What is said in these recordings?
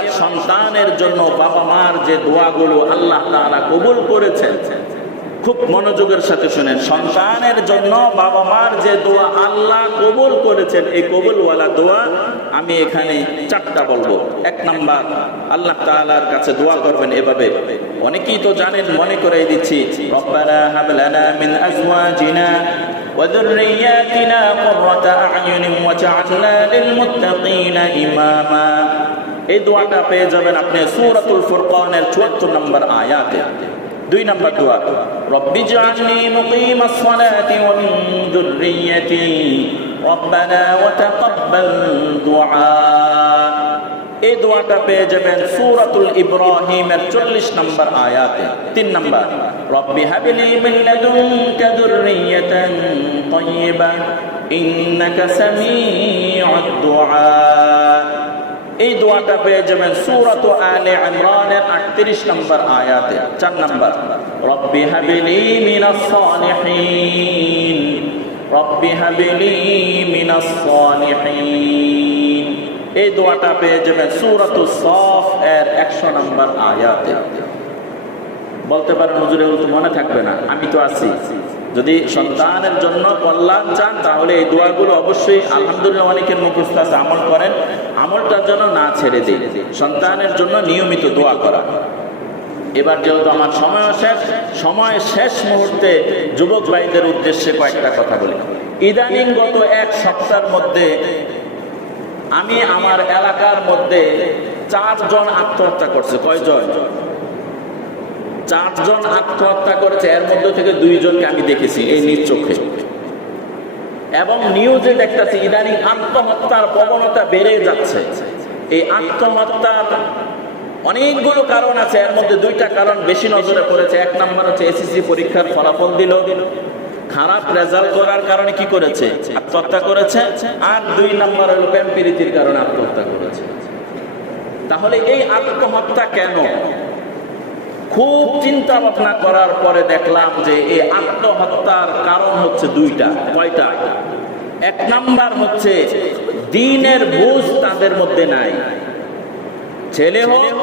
এবার সন্তানের জন্য বাবা মার যে দোয়াগুলো আল্লাহ তাআলা কবুল করেছেন, খুব মনোযোগের সাথে শুনেন। সন্তানের জন্য বাবা মার যে দোয়া আল্লাহ কবুল করেছেন, এই কবুলওয়ালা দোয়া আমি এখানে 4টা বলবো। 1 নাম্বার, আল্লাহ তাআলার কাছে দোয়া করবেন এভাবে, অনেকেই তো জানেন, মনে করে দিচ্ছি, রব্বানা হাব লানা মিন আজওয়াজিনা ওয়া যুররিয়াতিনা কুররাতা আ'য়ুনিন ওয়াজআলনা লিল মুত্তাকিনা ইমামা। এই দোয়াটা পেয়ে যাবেন আপনি সূরাতুল ফুরকানের 74 নম্বর আয়াতে। 2 নম্বর দোয়া, রব্বি জাআলনি মুকিমাস সালাতি ওয়া মিন যুররিয়াতি রব্বানা ওয়া তাকাব্বাল দুআ। এই দোয়াটা পেয়ে যাবেন সূরাতুল ইব্রাহিমের 40 নম্বর আয়াতে। 3 নম্বর, রব্বি হাবলি মিন লাদুনকা যুররিয়াতান তাইয়্যিবা ইন্নাকা সামিউদ দুআ। এই দোয়াটা পেয়ে যাবেন সূরাত আলে ইমরানের 38 নম্বর আয়াতে। 4 নম্বর, রব্বি হাবলি মিনাস সালিহিন রব্বি হাবলি মিনাস সালিহিন। এই দোয়াটা পেয়ে যাবেন সূরাতুস সাফ এর 100 নম্বর আয়াতে। বলতে পারেন হুজুর এগুলো তো মনে থাকবে না, আমি তো আছি। যদি সন্তানের জন্য কল্যাণ চান তাহলে এই দোয়াগুলো অবশ্যই, আলহামদুলিল্লাহ অনেকের মুখস্থ আছে, আমল করেন, আমলটার জন্য না ছেড়ে দিই, সন্তানের জন্য নিয়মিত দোয়া করা। এবার যেহেতু আমার সময় শেষ মুহূর্তে যুবক ভাইদের উদ্দেশ্যে কয়েকটা কথা বলি। ইদানিং গত 1 সপ্তাহের মধ্যে আমি আমার এলাকার মধ্যে 4 জন আত্মহত্যা করছে। কয়জন? 4 জন আত্মহত্যা করেছে। এর মধ্যে থেকে 2 জনকে আমি দেখেছি এই নিজ চোখে, এবং নিউজে দেখতেছি ইদানিং আত্মহত্যার প্রবণতা বেড়ে যাচ্ছে। এই আত্মহত্যার অনেকগুলো কারণ আছে, এর মধ্যে 2টা কারণ বেশি নজরে পড়েছে। 1 নম্বর হচ্ছে এসএসসি পরীক্ষার ফলাফল দিল, খারাপ রেজাল্ট করার কারণে কি করেছে? আত্মহত্যা করেছে। আর 2 নম্বর হলো প্রেম প্রীতির কারণে আত্মহত্যা করেছে। তাহলে এই আত্মহত্যা কেন? খুব চিন্তা ভাবনা করার পরে দেখলাম যে এই আত্মহত্যার কারণ হচ্ছে 2টা। কয়টা? 1 নাম্বার হচ্ছে দ্বীনের বুঝ তাদের মধ্যে নাই। ছেলে হোক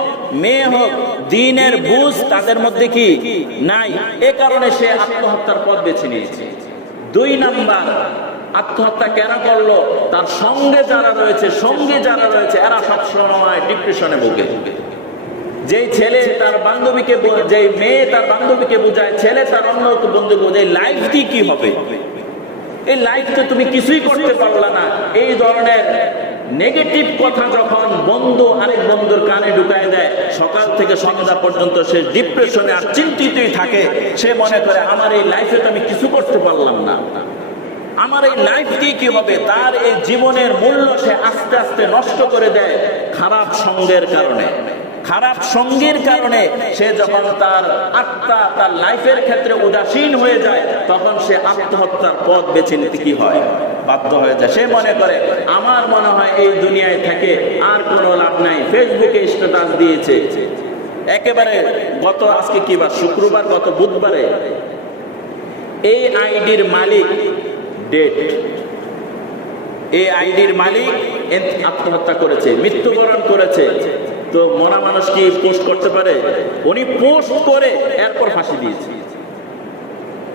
মেয়ে হোক, দ্বীনের বুঝ তাদের মধ্যে কি নাই, এ কারণে সে আত্মহত্যার পথ বেছে নিয়েছে। 2 নাম্বার, আত্মহত্যা কেন করলো? তার সঙ্গে যারা রয়েছে এরা সবসময় ডিপ্রেশনে ভোগে। যেই ছেলে তার বান্ধবীকে, যেই মেয়ে তার বান্ধবীকে বোঝায়, ছেলে তার অন্য বন্ধুকে বোঝায়, লাইফ দিয়ে কি হবে, এই লাইফে তুমি কিছুই করতে পারলা না, এই ধরনের নেগেটিভ কথা যখন বন্ধু আরেক বন্ধুর কানে ঢুকায় দেয়, সকাল থেকে সন্ধ্যা পর্যন্ত সে ডিপ্রেশনে আর চিন্তিতই থাকে। সে মনে করে আমার এই লাইফে তো আমি কিছু করতে পারলাম না, আমার এই লাইফ দিয়ে কি হবে। তার এই জীবনের মূল্য সে আস্তে আস্তে নষ্ট করে দেয় খারাপ সঙ্গের কারণে। খারাপ সঙ্গীর কারণে সে যখন তার আত্মা তার লাইফের ক্ষেত্রে উদাসীন হয়ে যায়, তখন সে আত্মহত্যার পথ বেছে নিতে কি হয়? বাধ্য হয়ে যায়। সে মনে করে আমার মনে হয় এই দুনিয়ায় থেকে আর কোনো লাভ নাই। ফেসবুকে স্ট্যাটাস দিয়েছে, একেবারে গত আজকে কি বার? শুক্রবার, গত বুধবারে এই আইডির মালিক ডেট, এই আইডির মালিক আত্মহত্যা করেছে, মৃত্যুবরণ করেছে। তো মরা মানুষ কি পোস্ট করতে পারে? উনি পোস্ট করে এরপর ফাঁসি দিয়েছে।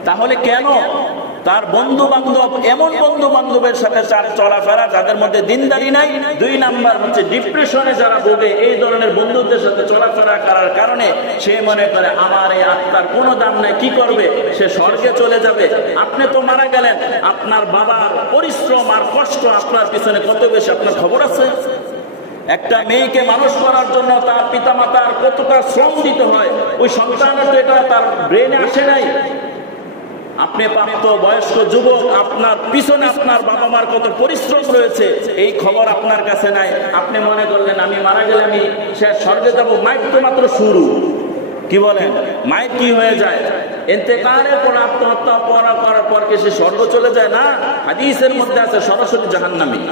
তাহলে কেন? তার বন্ধু বান্ধব, এমন বন্ধু বান্ধবের সাথে চলাফেরা যাদের মধ্যে দিনদারি নাই। 2 নাম্বার হচ্ছে ডিপ্রেশনে যারা ভোগে, এই ধরনের বন্ধুদের সাথে চলাফেরা করার কারণে সে মনে করে আমার এই আত্মার কোনো দাম নাই, কি করবে? সে স্বর্গে চলে যাবে। আপনি তো মারা গেলেন, আপনার বাবার পরিশ্রম আর কষ্ট আপনার পিছনে কত বেশি আপনার খবর আছে? একটা মেয়েকে মানুষ করার জন্য তার পিতামাতার কতটা শ্রম দিতে হয়, ওই সন্তানের তো এটা তার ব্রেনে আসে নাই। আপনি প্রাপ্ত বয়স্ক যুবক, আপনার পিছনে আপনার বাবা মার কত পরিশ্রম রয়েছে, এই খবর আপনার কাছে নাই। আপনি মনে করলেন আমি মারা গেলে আমি সে স্বর্গে যাবো। মাইক তো মাত্র শুরু, কি বলেন? মাইক কি হয়ে যায়? ইন্তেকালের পর আত্মহত্যা করার পর কি সে স্বর্গ চলে যায়? না, হাদিসের মধ্যে আছে সরাসরি জাহান্নামী।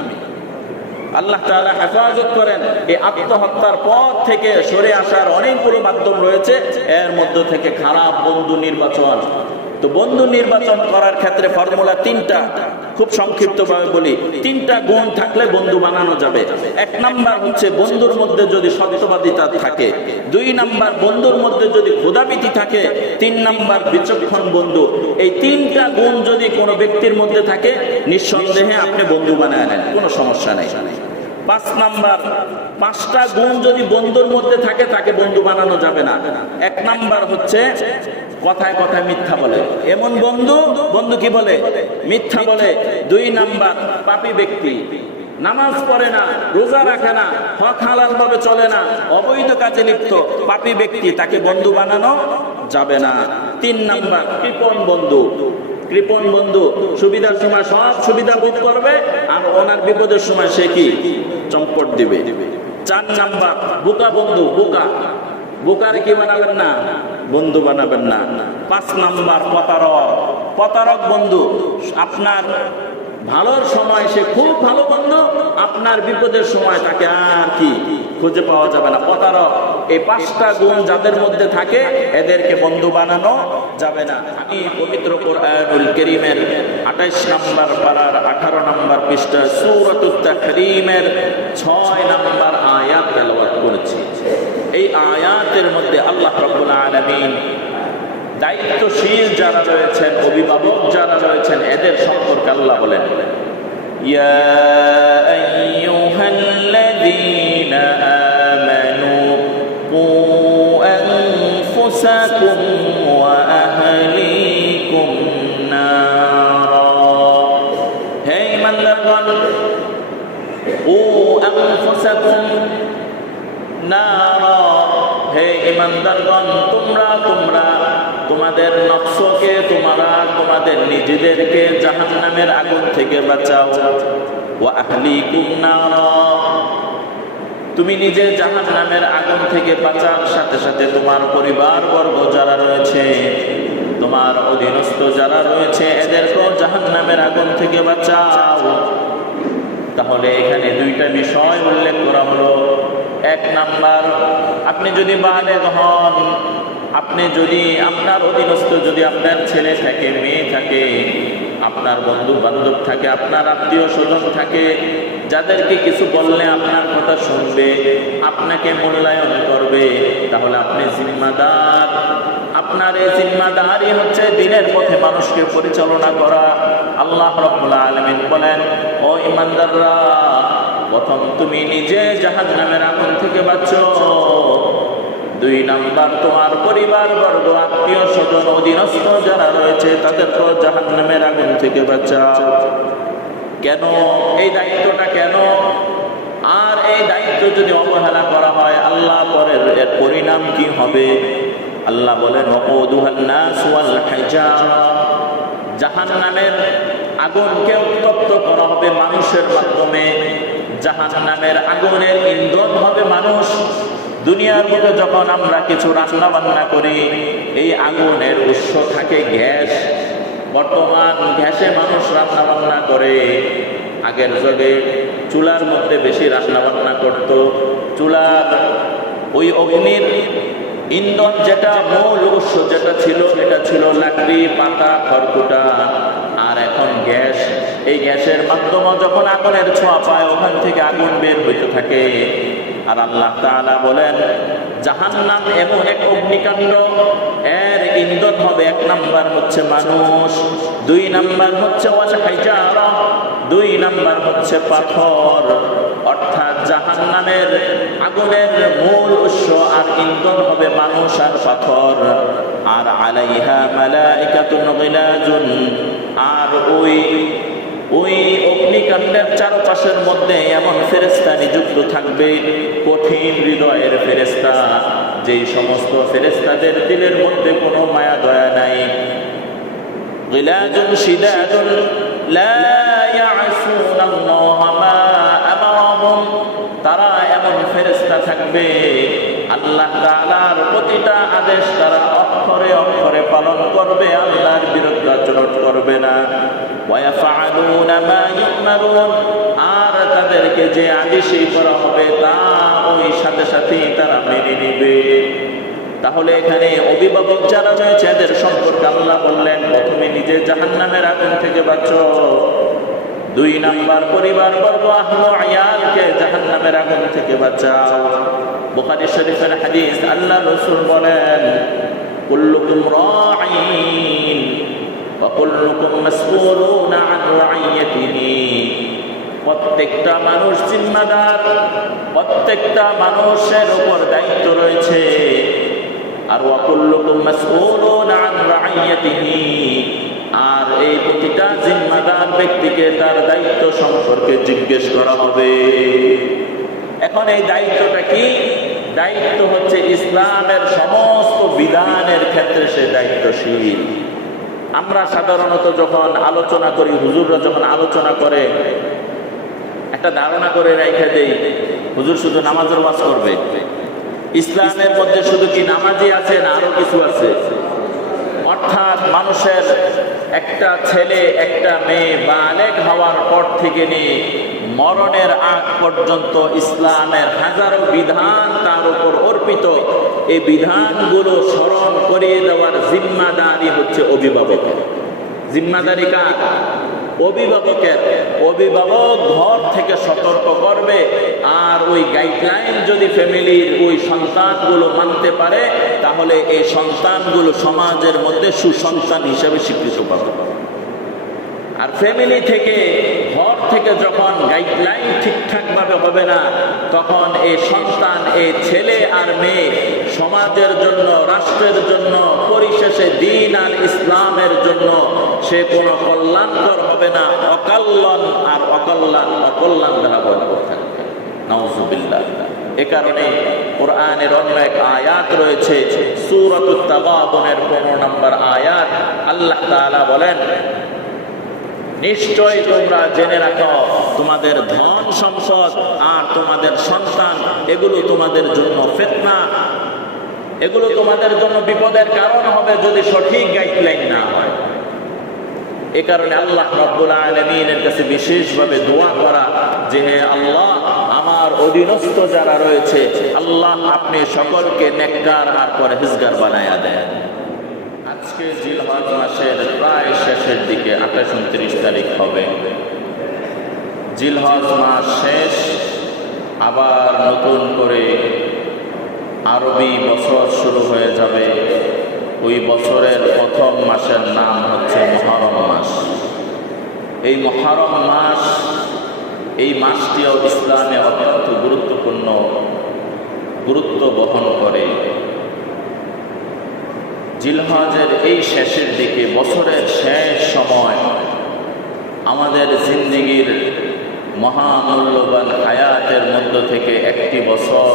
আল্লাহ তাআলা হেফাজত করেন। এই আত্মহত্যার পথ থেকে সরে আসার অনেকগুলো মাধ্যম রয়েছে, এর মধ্য থেকে খারাপ বন্ধু নির্বাচন। তো বন্ধু নির্বাচন করার ক্ষেত্রে ফর্মুলা তিনটা, খুব সংক্ষিপ্তভাবে বলি। তিনটা গুণ থাকলে বন্ধু বানানো যাবে। এক নাম্বার হচ্ছে বন্ধুর মধ্যে যদি সত্যবাদিতা থাকে, দুই নাম্বার বন্ধুর মধ্যে যদি ক্ষুধাভীতি থাকে, তিন নাম্বার বিচক্ষণ বন্ধু। এই তিনটা গুণ যদি কোনো ব্যক্তির মধ্যে থাকে, নিঃসন্দেহে আপনি বন্ধু বানায় নেন, কোনো সমস্যা নেই। পাঁচ নাম্বার, পাঁচটা গুণ যদি বন্ধুর মধ্যে থাকে তাকে বন্ধু বানানো যাবে না। এক নাম্বার হচ্ছে কথায় কথায় মিথ্যা বলে, এমন বন্ধু, বন্ধু কি বলে? মিথ্যা বলে। দুই নাম্বার পাপী ব্যক্তি, নামাজ পড়ে না, রোজা রাখে না, হক হালাল ভাবে চলে না, অবৈধ কাজে লিপ্ত পাপী ব্যক্তি, তাকে বন্ধু বানানো যাবে না। তিন নাম্বার কৃপণ বন্ধু। কৃপণ বন্ধু সুবিধার সময় সব সুবিধা ভোগ করবে, আর ওনার বিপদের সময় সে কি চম্পট দিবে। চার নাম্বার বোকা বন্ধু। বোকা, বোকারে কি বানাবেন না? বন্ধু বানাবেন না। পাঁচ নাম্বার প্রতারক। প্রতারক বন্ধু, আপনার ভালোর সময় সে খুব ভালো বন্ধু, আপনার বিপদের সময় তাকে আর কি খুঁজে পাওয়া যাবে না, প্রতারক। এই পাঁচটা গুণ যাদের মধ্যে থাকে এদেরকে বন্ধু বানানো যাবে না। আমি পবিত্র কোরআনুল কারীমের 28 নম্বর পারার 18 নম্বর পৃষ্ঠা সূরাতুত তাহরীমের 6 নম্বর আয়াত তেলাওয়াত করেছি। এই আয়াতের মধ্যে আল্লাহ রাব্বুল আলামিন দায়িত্বশীল যারা রয়েছেন, অভিভাবক যারা রয়েছেন, এদের সম্পর্কে আল্লাহ বলেন, ইয়া আইয়ুহাল্লাযীনা আমানু কু আনফুসাকুম ওয়া আহলিকুম নারা। হে ঈমানদারগণ, কু আনফুসাকুম নারা, হে ঈমানদারগণ, তোমরা তোমাদের নফসকে, তোমাদের নিজেদেরকে জাহান্নামের আগুন থেকে বাঁচাও। ওয়া আহলিকুম নারা, তুমি নিজে জাহান্নামের আগুন থেকে বাঁচার সাথে সাথে তোমার পরিবারবর্গ যারা রয়েছে, তোমার অধীনস্থ যারা রয়েছে, এদেরকেও জাহান্নামের আগুন থেকে বাঁচাও। তাহলে এখানে দুইটা বিষয় উল্লেখ করা হলো। এক নাম্বার, আপনি যদি বালেগ হন, আপনি যদি আপনার অধীনস্থ, যদি আপনার ছেলে থাকে, মেয়ে থাকে, আপনার বন্ধু বান্ধব থাকে, আপনার আত্মীয় স্বজন থাকে, যাদেরকে কিছু বললে আপনার কথা শুনবে, আপনাকে মূল্যায়ন করবে, তাহলে আপনি জিম্মাদার। আপনার এই জিম্মাদারি হচ্ছে দ্বীনের পথে মানুষকে পরিচালনা করা। আল্লাহ রাব্বুল আলামিন বলেন, ও ঈমানদাররা, প্রথম তুমি নিজে জাহান্নামের আগুন থেকে বাঁচো। দুই নাম্বার, তোমার পরিবারবর্গ, আত্মীয় স্বজন, অধীনস্থ যারা রয়েছে, তাদেরকে জাহান্নামের আগুন থেকে বাঁচাও। কেন এই দায়িত্বটা? কেন? আর এই দায়িত্ব যদি অবহেলা করা হয়, আল্লাহ পরের এর পরিণাম কি হবে? আল্লাহ বলেন, ওয়াকুদুহান নাস ওয়াল হিজারা, জাহান্নামের আগুনকে উত্তপ্ত করা হবে মানুষের মাধ্যমে। জাহান্নামের আগুনের ইন্ধন হবে মানুষ। দুনিয়ার মধ্যে যখন আমরা কিছু রান্না বান্না করি, এই আগুনের উৎস থাকে গ্যাস। বর্তমান গ্যাসে মানুষ রান্না বান্না করে। আগের যুগে চুলার মধ্যে বেশি রান্না বান্না করত। চুলার ওই অগ্নির ইন্ধন যেটা, মূল উৎস যেটা ছিল, এটা ছিল লাকড়ি, পাতা, খড়কুটা। আর এখন গ্যাস। এই গ্যাসের মাধ্যমে যখন আগুনের ছোঁয়া পায়, ওখান থেকে আগুন বের হইতে থাকে। আর আল্লাহ তাআলা বলেন, জাহান্নাম এমন এক অগ্নিকাণ্ড, এর ইন্ধন হবে এক নাম্বার হচ্ছে মানুষ, দুই নাম্বার হচ্ছে ওয়াল হিজারা, দুই নাম্বার হচ্ছে পাথর। অর্থাৎ জাহান্নামের আগুনের মূল উৎস আর ইন্ধন হবে মানুষ আর পাথর। আর আলাইহা মালাইকাতুন গিলাজুন, আর ওই অগ্নিকাণ্ডের চারপাশের মধ্যে এমন ফেরেশতা নিযুক্ত থাকবে, কঠিন হৃদয়ের ফেরেশতা, যেই সমস্ত ফেরেশতাদের দিলের মধ্যে কোনো মায়া দয়া নাই। গিলাজুন শিদাদুন লা ইয়াসুনাল্লাহা মা আমারাহুম, তারা এমন ফেরেশতা থাকবে, আল্লাহ তাআলার প্রতিটা আদেশ তারা অক্ষরে অক্ষরে পালন করবে, আল্লাহর বিরুদ্ধে আচরণ করবে না। ওয়ায়াফআলুনা মা ইউমারুন, আর তাদেরকে যে আদেশই করা হবে তা ওই সাথে সাথেই তারা মেনে নেবে। তাহলে এখানে অভিভাবক যারা রয়েছে এদের সম্পর্কে আল্লাহ বললেন, প্রথমে নিজে জাহান্নামের আগুন থেকে বাঁচো, 2 নাম্বার পরিবার বর্গ আহলে আয়ালকে জাহান্নামের আগুন থেকে বাঁচাও। বুখারী শরীফের হাদিস, আল্লাহ রাসূল বলেন, কুল্লুকুম রাঈন ওয়া কুল্লুকুম মাসউলুন আন রাইয়াতিহি। প্রত্যেকটা মানুষ জিম্মাদার, প্রত্যেকটা মানুষের উপর দায়িত্ব রয়েছে। আর ওয়া কুল্লুকুম মাসউলুন আন রাইয়াতিহি, আর এই প্রতিটা জিম্মাদার ব্যক্তিকে তার দায়িত্ব সম্পর্কে জিজ্ঞেস করা হবে। এখন এই দায়িত্বটা কি? দায়িত্ব হচ্ছে ইসলামের সমস্ত বিধানের ক্ষেত্রে সে দায়িত্বশীল। আমরা সাধারণত যখন আলোচনা করি, হুজুররা যখন আলোচনা করে একটা ধারণা করে রেখে দেই, হুজুর শুধু নামাজের ওয়াজ করবে। ইসলামের মধ্যে শুধু কি নামাজই আছে না আরো কিছু আছে? অর্থাৎ মানুষের একটা ছেলে একটা মেয়ে বালেগ হওয়ার পর থেকে নিয়ে মরণের আগ পর্যন্ত ইসলামের হাজারো বিধান তার উপর অর্পিত। এই বিধানগুলো স্মরণ করিয়ে দেওয়ার জিম্মাদারি হচ্ছে অভিভাবকের। জিম্মাদারি কার? অভিভাবকের। অভিভাবক ঘর থেকে সতর্ক করবে, আর ওই গাইডলাইন যদি ফ্যামিলির ওই সন্তানগুলো মানতে পারে, তাহলে এই সন্তানগুলো সমাজের মধ্যে সুসন্তান হিসেবে স্বীকৃত পাবে। আর ফ্যামিলি থেকে, ঘর থেকে যখন গাইডলাইন ঠিকঠাক ভাবে হবে না, তখন এই সন্তান, এই ছেলে আর মেয়ে সমাজের জন্য, রাষ্ট্রের জন্য, পরিশেষে দ্বীন আর ইসলামের জন্য সে কোনো কল্যাণকর হবে না, অকল্যাণ আর অকল্যাণ ধারণ করতে থাকবে। নাউযুবিল্লাহ। এ কারণে কোরআনের অন্য এক আয়াত রয়েছে, সূরাতুত তাগাবুনের 15 নম্বর আয়াত, আল্লাহ তাআলা বলেন, নিশ্চয় তোমরা জেনে রাখো, তোমাদের ধন সম্পদ আর তোমাদের সন্তান এগুলো তোমাদের জন্য ফিতনা, এগুলো তোমাদের জন্য বিপদের কারণ হবে যদি সঠিক গাইডলাইন না হয়। এ কারণে আল্লাহ রাব্বুল আলামিনের কাছে বিশেষভাবে দোয়া করা যে, হে আল্লাহ, আমার অধীনস্থ যারা রয়েছে, আল্লাহ আপনি সকলকে নেককার আর পরহেজগার বানায়া দেন। আজকে জিলহজ মাসের প্রায় শেষের দিকে, 28-29 তারিখ হবে। জিলহজ মাস শেষ, আবার নতুন করে আরবি বছর শুরু হয়ে যাবে। ওই বছরের প্রথম মাসের নাম হচ্ছে মুহররম মাস। এই মুহররম মাস, এই মাসটিও ইসলামে অত্যন্ত গুরুত্বপূর্ণ গুরুত্ব বহন করে। জিলহজের এই শেষের দিকে, বছরের শেষ সময়, আমাদের জিন্দেগির মহামূল্যবান হায়াতের মধ্য থেকে একটি বছর,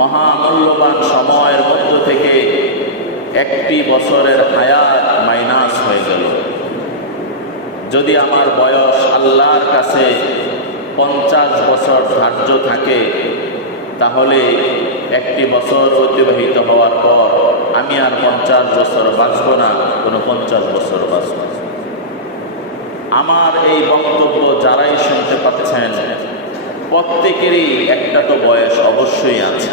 মহামূল্যবান সময়ের মধ্য থেকে একটি বছরের হায়াত মাইনাস হয়ে গেল। যদি আমার বয়স আল্লাহর কাছে 50 বছর ধার্য থাকে, তাহলে একটি বছর অতিবাহিত হওয়ার পর আমি আর 50 বছর বাঁচব না, কোনো 50 বছর বাঁচব। আমার এই বক্তব্য যারাই শুনতে পাচ্ছেন, প্রত্যেকেরই একটা তো বয়স অবশ্যই আছে।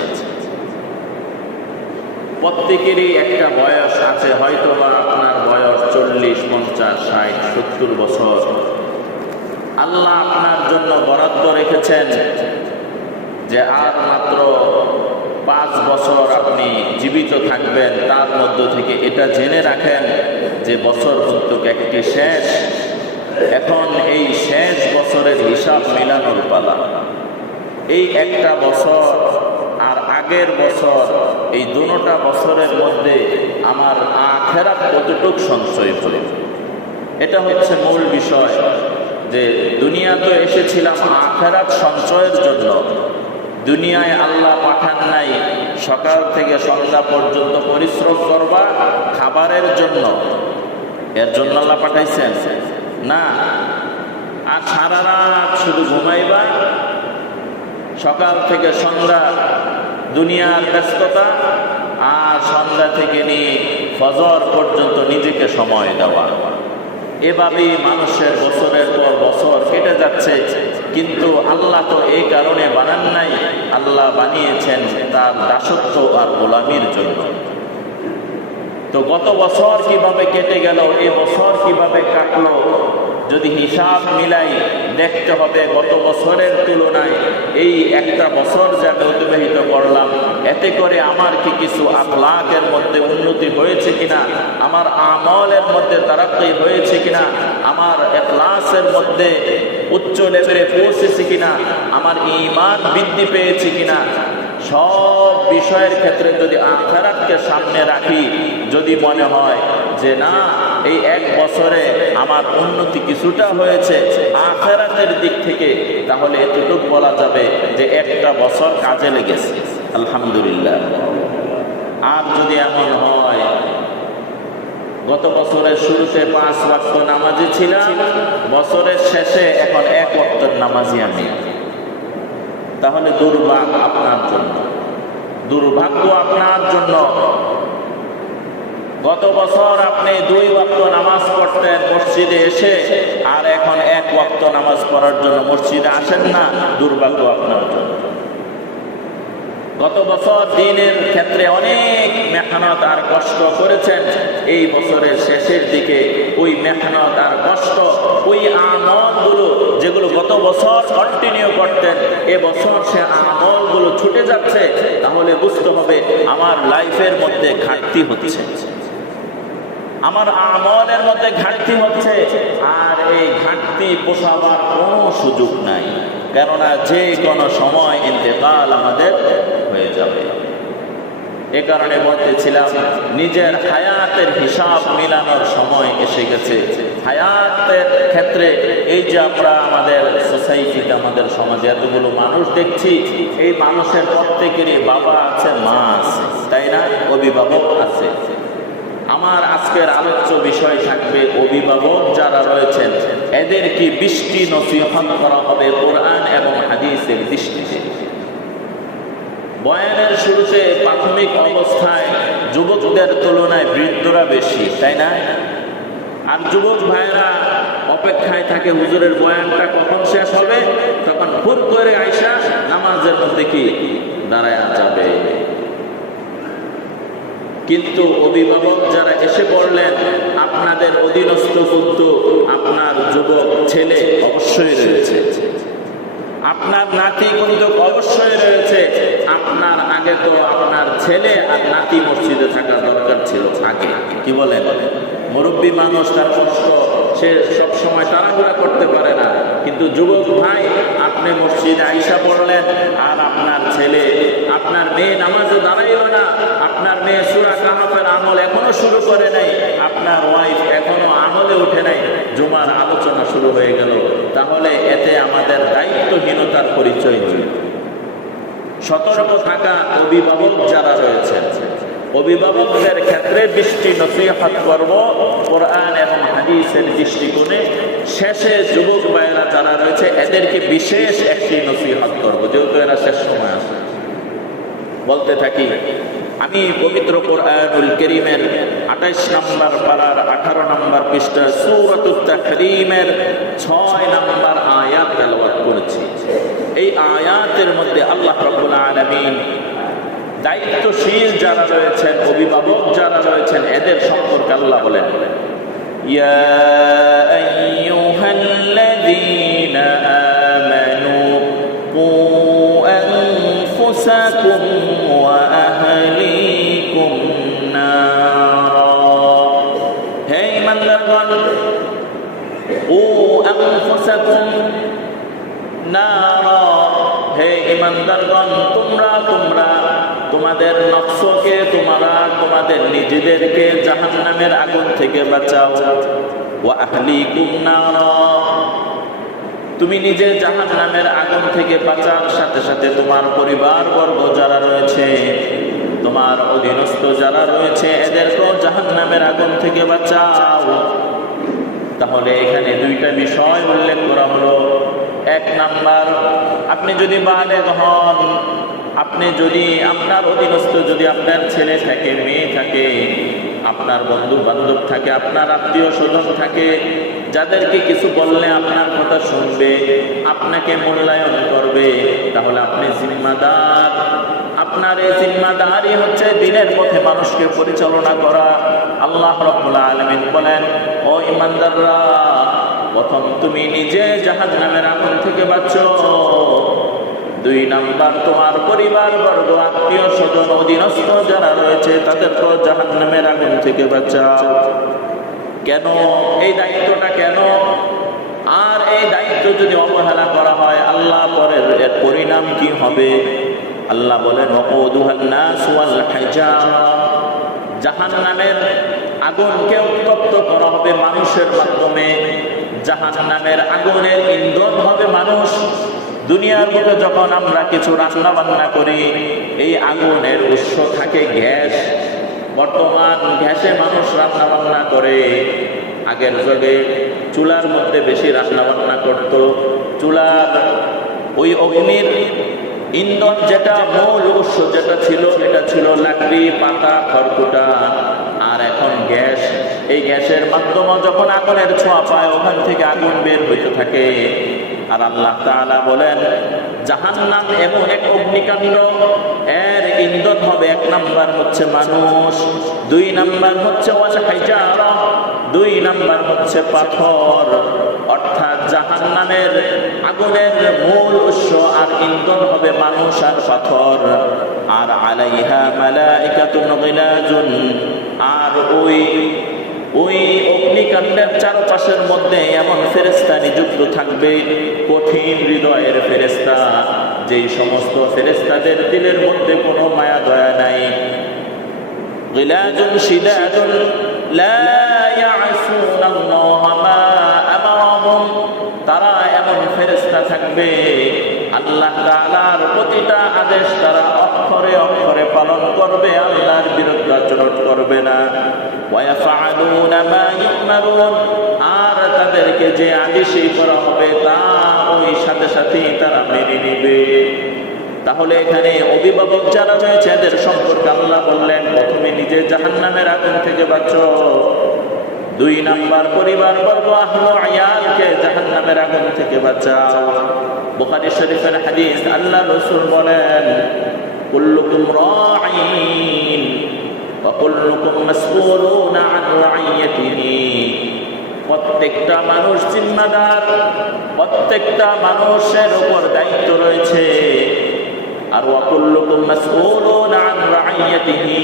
প্রত্যেকেরই একটা বয়স আছে, হয়তো বা আপনার বয়স 40, 50, 60, 70 বছর। আল্লাহ আপনার জন্য বরাদ্দ রেখেছেন যে আর মাত্র 5 বছর আপনি জীবিত থাকবেন। তার মধ্য থেকে এটা জেনে রাখেন যে বছর কিন্তু একটি শেষ। এখন এই শেষ বছরের হিসাব মিলানোর পালা। এই একটা বছর আর আগের বছর, এই দুটোটা বছরের মধ্যে আমার আখিরাত কতটুকু সঞ্চয় হলো, এটা হচ্ছে মূল বিষয়। যে দুনিয়াতে এসেছিলাম আখিরাত সঞ্চয়ের জন্য। দুনিয়ায় আল্লাহ পাঠান নাই সকাল থেকে সন্ধ্যা পর্যন্ত পরিশ্রম করবা খাবারের জন্য, এর জন্য আল্লাহ পাঠাইছেন না। আর সারা রাত শুধু ঘুমাইবা, সকাল থেকে সন্ধ্যা দুনিয়ার ব্যস্ততা, আর সন্ধ্যা থেকে নিয়ে ফজর পর্যন্ত নিজেকে সময় দেওয়া। এভাবেই মানুষের বছরের পর বছর কেটে যাচ্ছে। কিন্তু আল্লাহ তো এই কারণে বানান নাই, আল্লাহ বানিয়েছেন তার দাসত্ব আর গোলামির জন্য। তো গত বছর কিভাবে কেটে গেল, এই বছর কিভাবে কাটলো, যদি হিসাব মিলাই দেখতে হবে গত বছরের তুলনায় এই একটা বছর যে আমি অতিবাহিত করলাম, এতে করে আমার কি কিছু আখলাকের মধ্যে উন্নতি হয়েছে কিনা, আমার আমলের মধ্যে তারাক্কি হয়েছে কিনা, আমার ইখলাসের মধ্যে উচ্চ লেভেলে পৌঁছেছে কিনা, আমার ঈমান বৃদ্ধি পেয়েছে কিনা। সব বিষয়ের ক্ষেত্রে যদি আখিরাতকে সামনে রাখি, যদি মনে হয় যে না এই এক বছরে আমার উন্নতি কিছুটা হয়েছে আখিরাতের দিক থেকে, তাহলে এতটুকু বলা যাবে যে একটা বছর কাজে লেগেছে, আলহামদুলিল্লাহ। আর যদি এমন হয় গত বছরের শুরুতে 5 ওয়াক্ত নামাজি ছিলাম, বছরের শেষে এখন 1 ওয়াক্তের নামাজি আমি, তাহলে দুর্ভাগ্য আপনার জন্য, দুর্ভাগ্য আপনার জন্য। গত বছর আপনি 2 ওয়াক্ত নামাজ পড়তেন মসজিদে এসে, আর এখন 1 ওয়াক্ত নামাজ পড়ার জন্য মসজিদে আসেন না, দুর্ভাগ্য আপনার জন্য। গত বছর দিনের ক্ষেত্রে অনেক মেহনত আর কষ্ট করেছেন, এই বছরের শেষের দিকে ওই মেহনত আর কষ্ট, ওই আমলগুলো যেগুলো গত বছর কন্টিনিউ করতেন, এবছর সে আমলগুলো ছুটে যাচ্ছে, তাহলে বুঝতে হবে আমার লাইফের মধ্যে ঘাটতি হচ্ছে, আমার আমলের মধ্যে ঘাটতি হচ্ছে। আর এই ঘাটতি পোষাবার কোনো সুযোগ নাই, কেননা যে কোনো সময় ইন্তেকাল আমাদের হয়ে যাবে। এ কারণে বলতেছিলাম নিজের হায়াতের হিসাব মিলানোর সময় এসে গেছে। হায়াতের ক্ষেত্রে এই যে আমরা আমাদের সোসাইটিতে, আমাদের সমাজে এতগুলো মানুষ দেখছি, এই মানুষের প্রত্যেকেরই বাবা আছে, মা আছে, তাই না? অভিভাবক আছে। আমার আজকের আলোচ্য বিষয় থাকবে অভিভাবক যারা রয়েছেন এদের কি বৃষ্টি নসিহত করা হবে কোরআন এবং হাদিসের দৃষ্টিতে। বয়ানের শুরুতে প্রাথমিক অবস্থায় যুবকদের তুলনায় বৃদ্ধরা বেশি, তাই না? আর যুবক ভাইরা অপেক্ষায় থাকে হুজুরের বয়ানটা কখন শেষ হবে, তখন হুট করে আইসা নামাজের মধ্যে কি দাঁড়ায় যাবে। কিন্তু অভিভাবক যারা এসে পড়লেন, আপনাদের অধীনস্থ কিন্তু আপনার যুবক ছেলে অবশ্যই রয়েছে, আপনার নাতি কিন্তু অবশ্যই রয়েছে। আপনার আগে তো আপনার ছেলে আর নাতি মসজিদে থাকা দরকার ছিল আগে, কি বলেন? মুরব্বী মানুষ, তার কষ্ট, সে সব সময় তাড়াহুড়া করতে পারে না। কিন্তু যুবক ভাই, আপনি মসজিদে আইসা পড়লেন, আর আপনার ছেলে, আপনার মেয়ে নামাজে দাঁড়াইও না, আপনার মেয়ে সূরা কাহফের আমল এখনো শুরু করে নাই, আপনার ওয়াইফ এখনো আমলে উঠে নাই, জুমার আলোচনা শুরু হয়ে গেল, তাহলে এতে আমাদের দায়িত্বহীনতার পরিচয় হইল। সতর্ক থাকা অভিভাবক যারা রয়েছেন, অভিভাবকদের ক্ষেত্রে বৃষ্টি নসিহত করব কোরআন এবং হাদিসের দৃষ্টিকোণে। শেষে যুবক ভাইয়েরা যারা রয়েছে এদেরকে বিশেষ একটি নসিহত করব, যেহেতু এরা শেষ সময় আছে। বলতে থাকি, আমি পবিত্র কোরআনুল কারীমের 28 নম্বর পারার 18 নম্বর পৃষ্ঠা সূরাতুত তাহরীমের 6 নম্বর আয়াত তেলাওয়াত করেছি। এই আয়াতের মধ্যে আল্লাহ রাব্বুল আলামিন দায়িত্বশীল যারা রয়েছেন, অভিভাবক যারা রয়েছেন, এদের সম্পর্কে আল্লাহ বলেন, ইয়া আইয়ুহাল্লাযীনা আমানু কু আনফুসাকুম ওয়া আহলিকুম নারা। হে ঈমানদারগণ, কু আনফুসাকুম নারা, হে ঈমানদারগণ, তোমরা তোমাদের নফসকে, তোমাদের নিজেদেরকে জাহান্নামের আগুন থেকে বাঁচাও। ওয়া আহলিকুম নারা, তুমি নিজে জাহান্নামের আগুন থেকে বাঁচার সাথে সাথে তোমার পরিবারবর্গ যারা রয়েছে, তোমার অধীনস্থ যারা রয়েছে, এদেরকেও জাহান্নামের আগুন থেকে বাঁচাও। তাহলে এখানে 2টা বিষয় উল্লেখ করা হলো। 1 নাম্বার, আপনি যদি বালেগ হন, আপনি যদি আপনার অধীনস্থ যদি আপনার ছেলে থাকে, মেয়ে থাকে, আপনার বন্ধু বান্ধব থাকে, আপনার আত্মীয় স্বজন থাকে, যাদেরকে কিছু বললে আপনার কথা শুনবে, আপনাকে মূল্যায়ন করবে, তাহলে আপনি জিম্মাদার। আপনার এই জিম্মাদারি হচ্ছে দ্বীনের পথে মানুষকে পরিচালনা করা। আল্লাহ রাব্বুল আলামিন বলেন, ও ঈমানদাররা, প্রথম তুমি নিজে জাহান্নামের আগুন থেকে বাঁচো, 2 নাম্বার তোমার পরিবার বর্গ, আত্মীয় স্বজন, অধীনস্থ যারা রয়েছে তাদেরকে জাহান্নামের আগুন থেকে বাঁচাও। কেন এই দায়িত্বটা কেন? আর এই দায়িত্ব যদি অবহেলা করা হয়, আল্লাহ পরের এর পরিণাম কি হবে? আল্লাহ বলেন, ওয়াকুদুহান নাস ওয়াল হিজারা, জাহান্নামের আগুনকে উত্তপ্ত করা হবে মানুষের মাধ্যমে। জাহান্নামের আগুনের ইন্ধন হবে মানুষ। দুনিয়ার বুকে যখন আমরা কিছু রান্না বান্না করি, এই আগুনের উৎস থাকে গ্যাস। বর্তমান গ্যাসে মানুষ রান্না বান্না করে। আগের যুগে চুলার মধ্যে বেশি রান্না বান্না করত। চুলার ওই অগ্নির ইন্ধন যেটা, মূল উৎস যেটা ছিল, এটা ছিল লাকড়ি, পাতা, খড়কুটা। আর এখন গ্যাস। এই গ্যাসের মাধ্যমে যখন আগুনের ছোঁয়া পায়, ওখান থেকে আগুন বের হইতে থাকে। আর আল্লাহ তাআলা বলেন, জাহান্নাম এমন এক অগ্নিকাণ্ড, এর ইন্ধন হবে 1 নাম্বার হচ্ছে মানুষ, 2 নাম্বার হচ্ছে ওয়াল হিজারা, 2 নাম্বার হচ্ছে পাথর। অর্থাৎ জাহান্নামের আগুনের মূল উৎস আর ইন্ধন হবে মানুষ আর পাথর। আর আলাইহা মালাইকাতুন গিলাজুন, আর ওই অগ্নিকাণ্ডের চারপাশের মধ্যে এমন ফেরেশতা নিযুক্ত থাকবে, কঠিন হৃদয়ের ফেরেশতা, যেই সমস্ত ফেরেশতাদের দিলের মধ্যে কোনো মায়া দয়া নাই। গিলাজুন শিদাদুন লা ইয়াসুনাল্লাহা মা আমারাহুম, তারা এমন ফেরেশতা থাকবে, আল্লাহ তাআলার প্রতিটা আদেশ তারা অক্ষরে অক্ষরে পালন করবে, আল্লাহর বিরুদ্ধে আচরণ করবে না। ওয়ায়াফআলুনা মা ইউমারুন, আর তাদেরকে যে আদেশই করা হবে তা ওই সাথে সাথেই তারা মেনে নেবে। তাহলে এখানে অভিভাবক যারা রয়েছে এদের সম্পর্কে আল্লাহ বললেন, প্রথমে নিজে জাহান্নামের আগুন থেকে বাঁচো, 2 নাম্বার পরিবার বর্গ, আহলে আয়ালকে জাহান্নামের আগুন থেকে বাঁচাও। বুখারী শরীফের হাদিস, আল্লাহ রাসূল বলেন, কুল্লুকুম রাঈন ওয়া কুল্লুকুম মাসউলুনা আন রাইয়াতিহি, প্রত্যেকটা মানুষ জিম্মাদার, প্রত্যেকটা মানুষের উপর দায়িত্ব রয়েছে। আর ওয়া কুল্লুকুম মাসউলুনা আন রাইয়াতিহি,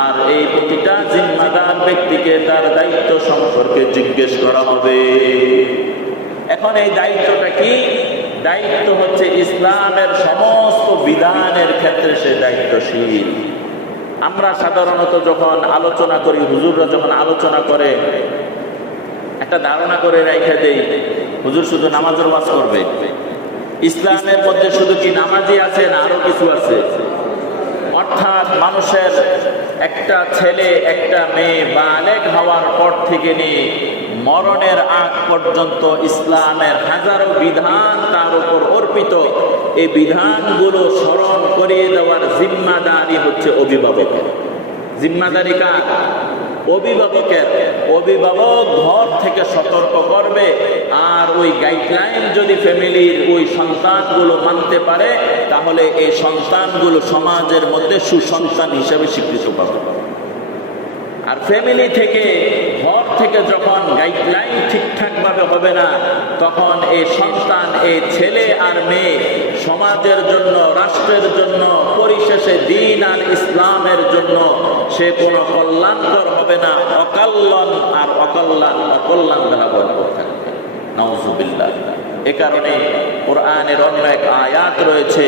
আর এই প্রতিটা জিম্মাদার ব্যক্তিকে তার দায়িত্ব সম্পর্কে জিজ্ঞেস করা হবে। এখন এই দায়িত্বটা কি? দায়িত্ব হচ্ছে ইসলামের সমস্ত বিধানের ক্ষেত্রে সে দায়িত্বশীল। আমরা সাধারণত যখন আলোচনা করি, হুজুররা যখন আলোচনা করে, একটা ধারণা করে রেখে দেই, হুজুর শুধু নামাজের ওয়াজ করবে। ইসলামের মধ্যে শুধু কি নামাজই আছে না আরো কিছু আছে? অর্থাৎ মানুষের একটা ছেলে একটা মেয়ে বালেগ হওয়ার পর থেকে নিয়ে মরণের আগ পর্যন্ত ইসলামের হাজারো বিধান তার উপর অর্পিত। এই বিধানগুলো স্মরণ করিয়ে দেওয়ার জিম্মাদারি হচ্ছে অভিভাবকের। জিম্মাদারি কার? অভিভাবকের। অভিভাবক ঘর থেকে সতর্ক করবে, আর ওই গাইডলাইন যদি ফ্যামিলির ওই সন্তানগুলো মানতে পারে, তাহলে এই সন্তানগুলো সমাজের মধ্যে সুসন্তান হিসেবে স্বীকৃত পাবে। আর ফ্যামিলি থেকে, ঘর থেকে যখন গাইডলাইন ঠিকঠাকভাবে হবে না, তখন এই সন্তান, এই ছেলে আর মেয়ে সমাজের জন্য, রাষ্ট্রের জন্য, পরিশেষে দ্বীন আর ইসলামের জন্য সে কোনো কল্যাণকর হবে না, অকল্যাণ আর অকল্যাণ দ্বারা ভরপুর থাকবে। নাউযুবিল্লাহ। এ কারণে কোরআনের অন্য এক আয়াত রয়েছে,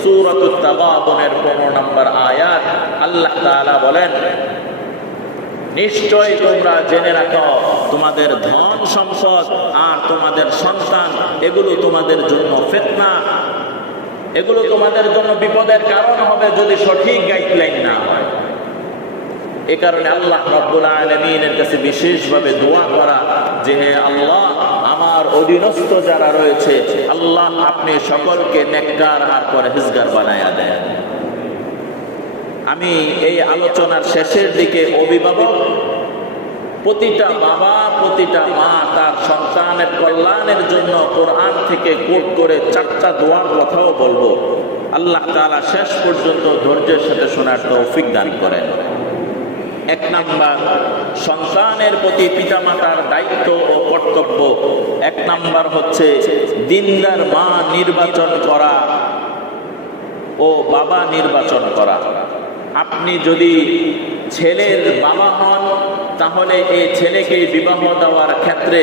সূরাতুত তাগাবুনের 15 নম্বর আয়াত, আল্লাহ তাআলা বলেন, নিশ্চয় তোমরা জেনে রাখো, তোমাদের ধন সম্পদ আর তোমাদের সন্তান, এগুলো তোমাদের জন্য ফিতনা, এগুলো তোমাদের জন্য বিপদের কারণ হবে যদি সঠিক গাইডলাইন না হয়। এ কারণে আল্লাহ রাব্বুল আলামিনের কাছে বিশেষভাবে দোয়া করা যে, হে আল্লাহ, আমার অধীনস্থ যারা রয়েছে, আল্লাহ আপনি সকলকে নেককার আর পরহেজগার বানায়া দেন। আমি এই আলোচনার শেষের দিকে অভিভাবক, প্রতিটা বাবা, প্রতিটা মা তার সন্তানের কল্যাণের জন্য কোরআন থেকে কোট করে 4টা দোয়ার কথাও বলবো। আল্লাহ তাআলা শেষ পর্যন্ত ধৈর্যের সাথে শোনার তৌফিক দান করেন। 1 নাম্বার, সন্তানের প্রতি পিতামাতার দায়িত্ব ও কর্তব্য। 1 নাম্বার হচ্ছে দিনদার মা নির্বাচন করা ও বাবা নির্বাচন করা। আপনি যদি ছেলের বাবা হন, তাহলে এই ছেলেকে বিবাহ দেওয়ার ক্ষেত্রে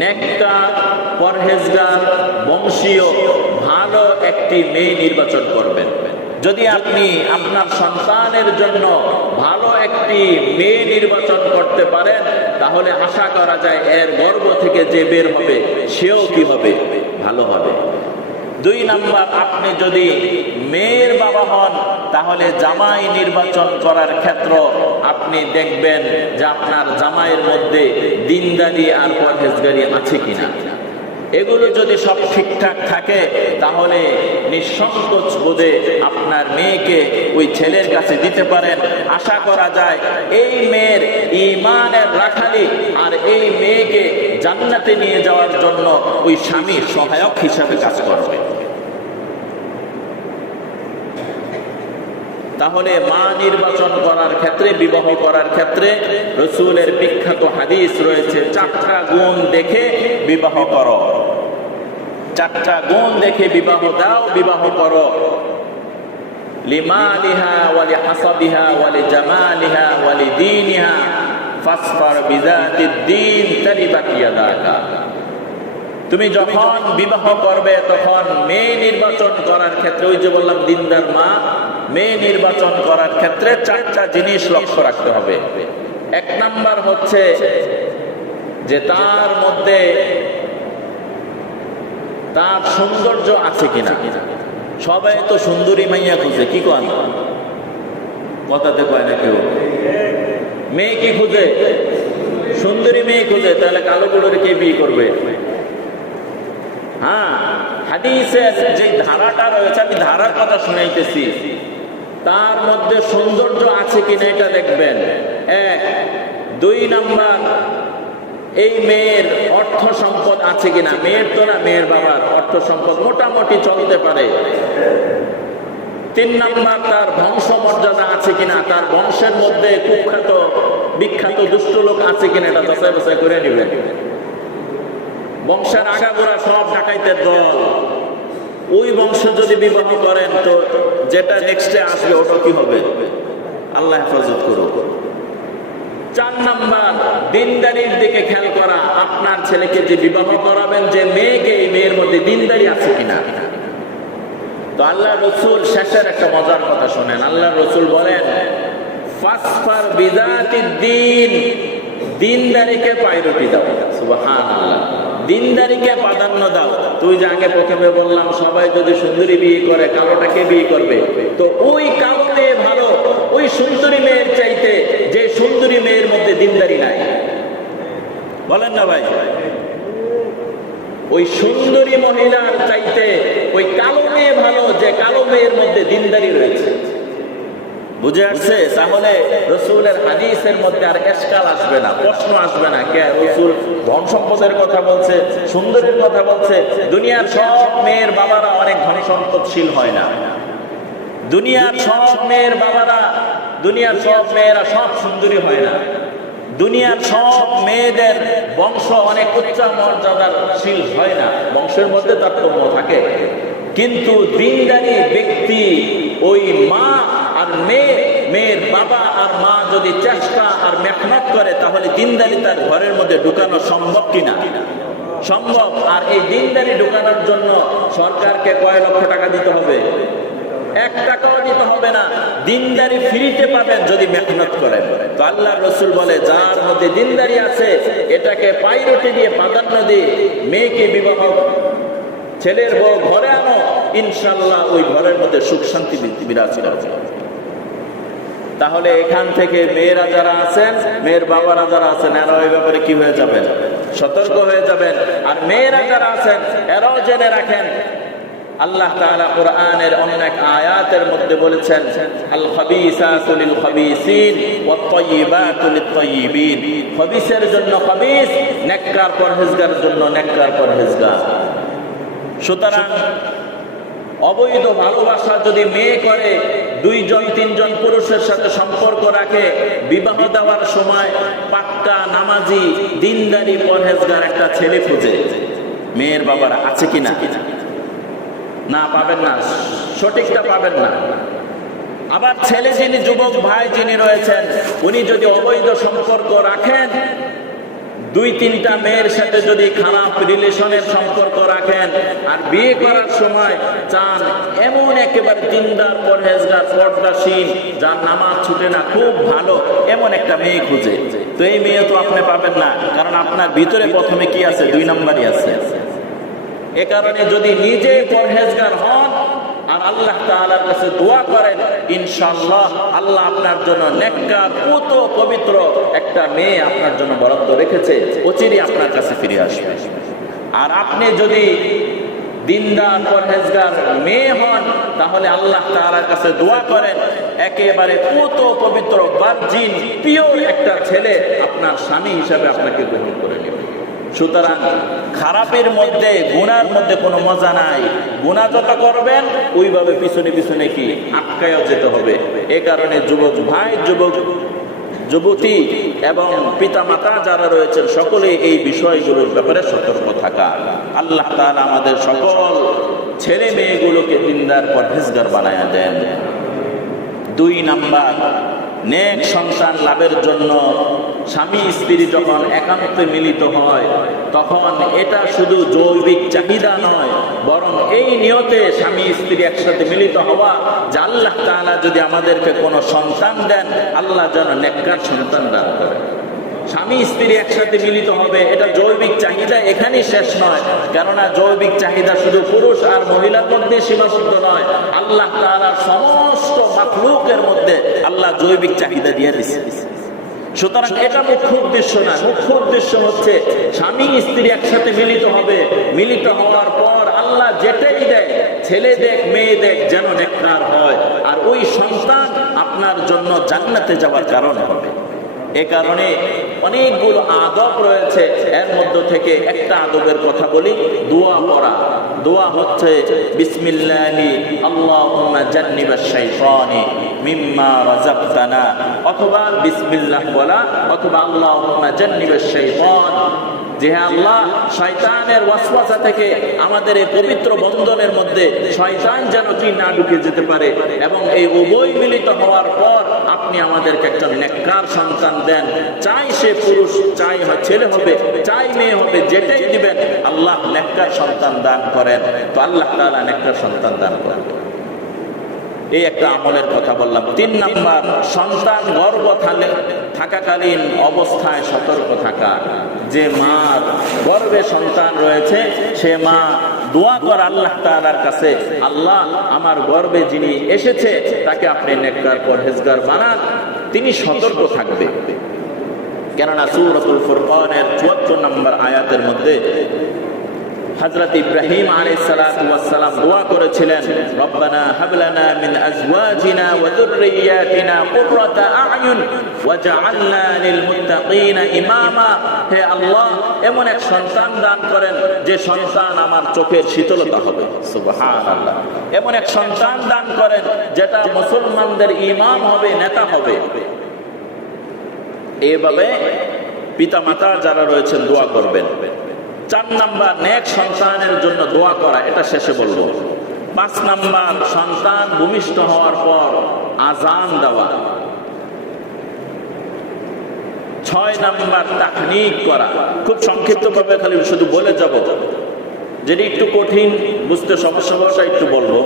নেককার, পরহেজগার, বংশীয় ভালো একটি মেয়ে নির্বাচন করবেন। যদি আপনি আপনার সন্তানের জন্য ভালো একটি মেয়ে নির্বাচন করতে পারেন, তাহলে আশা করা যায় এর গর্ভ থেকে যে বের হবে সেও কি হবে, ভালো হবে। 2 নাম্বার, আপনি যদি মেয়ের বাবা হন, তাহলে জামাই নির্বাচন করার ক্ষেত্র আপনি দেখবেন যে আপনার জামাইয়ের মধ্যে দিনদারি আর পরহেজগারি আছে কিনা। এগুলো যদি সব ঠিকঠাক থাকে, তাহলে নিঃসংকোচ বোধে আপনার মেয়েকে ওই ছেলের কাছে দিতে পারেন। আশা করা যায় এই মেয়ের ঈমানের রাখালি আর এই মেয়েকে জান্নাতে নিয়ে যাওয়ার জন্য ওই স্বামী সহায়ক হিসাবে কাজ করবে। তাহলে মা নির্বাচন করার ক্ষেত্রে, বিবাহ করার ক্ষেত্রে রাসূলের বিখ্যাত হাদিস রয়েছে, 4টা গুণ দেখে বিবাহ করো, 4টা গুণ দেখে বিবাহ দাও, বিবাহ করো। লিমালিহা ওয়া লিহাসাবিহা ওয়া লিজামালিহা ওয়া লিদীনিহা ফাসফার বিযাতিদ দীন তারিবাত ইয়াদাকা। তুমি যখন বিবাহ করবে তখন মেয়ে নির্বাচন করার ক্ষেত্রে, ওই যে বললাম দিনদার মা, মেয়ে নির্বাচন করার ক্ষেত্রে 4টা জিনিস লক্ষ্য রাখতে হবে। 1 নাম্বার হচ্ছে যে তার মধ্যে তার সৌন্দর্য আছে কিনা। সবাই তো সুন্দরী মাইয়া খুঁজে, কি কন কথাতে কয় না কেউ, মেয়ে কি খুঁজে, সুন্দরী মেয়ে খুঁজে। তাহলে কালো বুড়োরে কে বিয়ে করবে? হ্যাঁ, হাদিসের যে ধারাটা রয়েছে, আমি ধারার কথা শুনাইতেছি, তার মধ্যে সৌন্দর্য আছে কিনা এটা দেখবেন। 1। 2 নাম্বার, এই মেয়ের অর্থ সম্পদ আছে কিনা। মেয়ের তো না, মেয়ের বাবার অর্থ সম্পদ মোটামুটি চলতে পারে। 3 নাম্বার, তার বংশ মর্যাদা আছে কিনা, তার বংশের মধ্যে কুখ্যাত বিখ্যাত দুষ্ট লোক আছে কিনা, এটা যাচাই বাছাই করে নেবেন। বংশের আগাগোড়া সব ডাকাইতের দল, ওই বংশ যদি বিবাহ করেন তো যেটা নেক্সটে আসবে ওটা কি হবে, আল্লাহ হেফাজত করুক। 4 নাম্বার, দিনদারির দিকে খেয়াল করা। আপনার ছেলেকে যে বিবাহ করাবেন, যে মেয়েকে, এই মেয়ের মধ্যে দিনদারি আছে কিনা। তো আল্লাহ রসুল শেষের একটা মজার কথা শোনেন। আল্লাহ রসুল বলেন, ফাসফার বিযাতিদ দ্বীন, দিনদারিকে প্রায়োরিটি দাও। সুবহানাল্লাহ, দিনদারিকে প্রাধান্য দাও। তুই যে আগে প্রথমে বললাম সবাই যদি সুন্দরী বিয়ে করে, কালোটাকে বিয়ে করবে, তো ওই কালো মেয়ে ভালো ওই সুন্দরী মেয়ের চাইতে যে সুন্দরী মেয়ের মধ্যে দিনদারি নাই। বলেন না ভাই? ওই সুন্দরী মহিলার চাইতে ওই কালো মেয়ে ভালো যে কালো মেয়ের মধ্যে দিনদারি রয়েছে। বুঝে আসছে? তাহলে রসুলের হাদিসের মধ্যে আর এশকাল আসবে না, প্রশ্ন আসবে না। কে রসুল ধন সম্পদের কথা বলছে, সুন্দরীর কথা বলছে। দুনিয়ার সব মেয়ের বাবারা অনেক ধন সম্পদশীল হয় না। দুনিয়ার সব মেয়ের বাবারা, দুনিয়ার সব মেয়েরা সব সুন্দরী হয় না। দুনিয়ার সব মেয়েদের বংশ অনেক উচ্চ মর্যাদাশীল হয় না। বংশের মধ্যে তারতম্য থাকে, কিন্তু দিনদারি ব্যক্তি ওই মা আর মেয়ের বাবা আর মা যদি চেষ্টা আর মেহনত করে, তাহলে দিনদারি তার ঘরের মধ্যে ঢুকানো সম্ভব কিনা? সম্ভব। আর এই দিনদারি ঢুকানোর জন্য সরকারকে কয় লক্ষ টাকা দিতে হবে? 1 টাকাও দিতে হবে না। দিনদারি ফ্রিতে পাবেন যদি মেহনত করেন। তো আল্লাহ রসুল বলে, যার মধ্যে দিনদারি আছে এটাকে প্রায়োরিটি দিয়ে, প্রাধান্য দিয়ে মেয়েকে বিবাহ, ছেলের বউ ঘরে আনো, ইনশাল্লাহ ওই ঘরের মধ্যে সুখ শান্তি বিরাজ করবে। তাহলে এখান থেকে মেয়েরা যারা আছেন, মেয়ের বাবারা যারা আছেন, এরা ওই ব্যাপারে কি হয়ে যাবেন? সতর্ক হয়ে যাবেন। আর মেয়েরা যারা আছেন এরাও জেনে রাখেন, আল্লাহ তাআলা কোরআনের অনেক আয়াতের মধ্যে বলেছেন, আল খাবিসাতু লিল খাবিসিন ওয়াত তাইয়িবাতু লিত তাইয়িবিন। খবিসের জন্য খবিস, নেককার পরহেজগারের জন্য নেককার পরহেজগার। সুতরাং অবৈধ ভালোবাসা যদি মেয়ে করে, দুইজন তিনজন পুরুষের সাথে সম্পর্ক রাখে, বিবাহ দেওয়ার সময় পাক্কা নামাজি দিনদারি পরহেজগার একটা ছেলে খুঁজে, মেয়ের বাবারা আছে কিনা? না, পাবেন না, সঠিকটা পাবেন না। আবার ছেলে যিনি, যুবক ভাই যিনি রয়েছেন, উনি যদি অবৈধ সম্পর্ক রাখেন, দুই তিনটা মেয়ের সাথে যদি খারাপ রিলেশনের সম্পর্ক রাখেন, আর বিয়ে করার সময় চান এমন একেবারে দিনদার পরহেজগার পর্দাশীল, যার নামাজ ছুটে না, খুব ভালো, এমন একটা মেয়ে খুঁজে, তো এই মেয়ে তো আপনি পাবেন না, কারণ আপনার ভিতরে প্রথমে কি আছে? 2 নম্বরই আছে। এ কারণে যদি নিজে পরহেজগার হন আর আল্লাহ তাআলার কাছে দোয়া করেন, ইনশাআল্লাহ আল্লাহ আপনার জন্য নেককার পুত পবিত্র একটা মেয়ে আপনার জন্য বরাদ্দ রেখেছে, অচিরেই আপনার কাছে ফিরে আসবে। আর আপনি যদি দিনদার পরহেজগার মেয়ে হন, তাহলে আল্লাহ তাআলার কাছে দোয়া করেন, একেবারে পুত পবিত্র ভার্জিন পিওর একটা ছেলে আপনার স্বামী হিসাবে আপনাকে গ্রহণ করে নেবে। সুতরাং খারাপের মধ্যে, গুনার মধ্যে কোনো মজা নাই। গুনাহ যত করবেন ওইভাবে পিছনে পিছনে কি আটকায় যেতে হবে। এ কারণে যুবক ভাই, যুবতী এবং পিতা মাতা যারা রয়েছেন, সকলে এই বিষয়গুলোর ব্যাপারে সতর্ক থাকা। আল্লাহ তাআলা আমাদের সকল ছেলে মেয়েগুলোকে দিনদার পরহেজগার বানায়া দেন। 2 নাম্বার, নেক সন্তান লাভের জন্য স্বামী স্ত্রী যখন একান্তে মিলিত হয়, তখন এটা শুধু জৈবিক চাহিদা নয়, বরং এই নিয়তে স্বামী স্ত্রী একসাথে মিলিত হওয়া যে আল্লাহ তাআলা যদি আমাদেরকে কোনো সন্তান দেন, আল্লাহ যেন নেককার সন্তান দান করেন। স্বামী স্ত্রী একসাথে মিলিত হবে, এটা জৈবিক চাহিদা এখানেই শেষ নয়। কেননা জৈবিক চাহিদা শুধু পুরুষ আর মহিলার মধ্যে সীমাবদ্ধ নয়, আল্লাহ তাআলার সমস্ত মাখলুকের মধ্যে আল্লাহ জৈবিক চাহিদা দিয়ে দিয়েছে। সুতরাং এটা মুখ্য উদ্দেশ্য না। মুখ্য উদ্দেশ্য হচ্ছে স্বামী স্ত্রী একসাথে মিলিত হবে, মিলিত হওয়ার পর আল্লাহ যেটাই দেয়, ছেলে দেখ মেয়ে দেখ, যেন নেককার হয়, আর ওই সন্তান আপনার জন্য জান্নাতে যাওয়ার কারণ হবে। এ কারণে অনেকগুলো আদব রয়েছে, এর মধ্য থেকে একটা আদবের কথা বলি, দোয়া পড়া। দোয়া হচ্ছে বিসমিল্লাহি আল্লাহুম্মা জান্নিবাশ শাইতানি মিম্মা রাযাকতানা, অথবা বিসমিল্লাহ বলা, অথবা আল্লাহুম্মা জান্নিবাশ শাইতান, যে আল্লাহ শয়তানের ওয়াসওয়াসা থেকে আমাদের এই পবিত্র বন্ধনের মধ্যে শয়তান যেন কি না ঢুকে যেতে পারে, এবং এই উভয় মিলিত হওয়ার পর আপনি আমাদেরকে একটা নেককার সন্তান দেন। চাই সে পুরুষ, চাই ছেলে হবে, চাই মেয়ে হবে, যেটাই দিবেন আল্লাহ নেককার সন্তান দান করেন। তো আল্লাহ তাআলা নেককার সন্তান দান করেন। এই একটা আমলের কথা বললাম। 3 নাম্বার, সন্তান গর্ভ থাকাকালীন অবস্থায় সতর্ক থাকা। যে মার গর্ভে সন্তান রয়েছে, সে মা দোয়া করে আল্লাহ তাআলার কাছে, আল্লাহ আমার গর্ভে যিনি এসেছে তাকে আপনি নেককার পরহেজগার বানান। তিনি সতর্ক থাকবে। কেননা সূরাতুল ফুরকানের 74 নম্বর আয়াতের মধ্যে হযরত ইব্রাহিম আলাইহিস সালাতু ওয়াস সালাম দোয়া করেছিলেন, রব্বানা হাব লানা মিন আজওয়াজিনা ওয়া যুররিয়াতিনা কুররাতা আ'য়ুন ওয়াজআলনা লিল মুত্তাকিনা ইমামা। হে আল্লাহ, এমন এক সন্তান দান করেন যে সন্তান আমার চোখের শীতলতা হবে। সুবহানাল্লাহ। এমন এক সন্তান দান করেন যেটা মুসলমানদের ইমাম হবে, নেতা হবে। এইভাবে পিতা মাতা যারা রয়েছেন দোয়া করবেন। 4 নাম্বার, নেক সন্তানের জন্য দোয়া করা, এটা শেষে বলবো। 5 নাম্বার, সন্তান ভূমিষ্ঠ হওয়ার পর আযান দেওয়া। 6 নাম্বার, তাহনিক করা। খুব সংক্ষিপ্তভাবে খালি শুধু বলে যাব, যেটি একটু কঠিন বুঝতে সমস্যা একটু বলবো।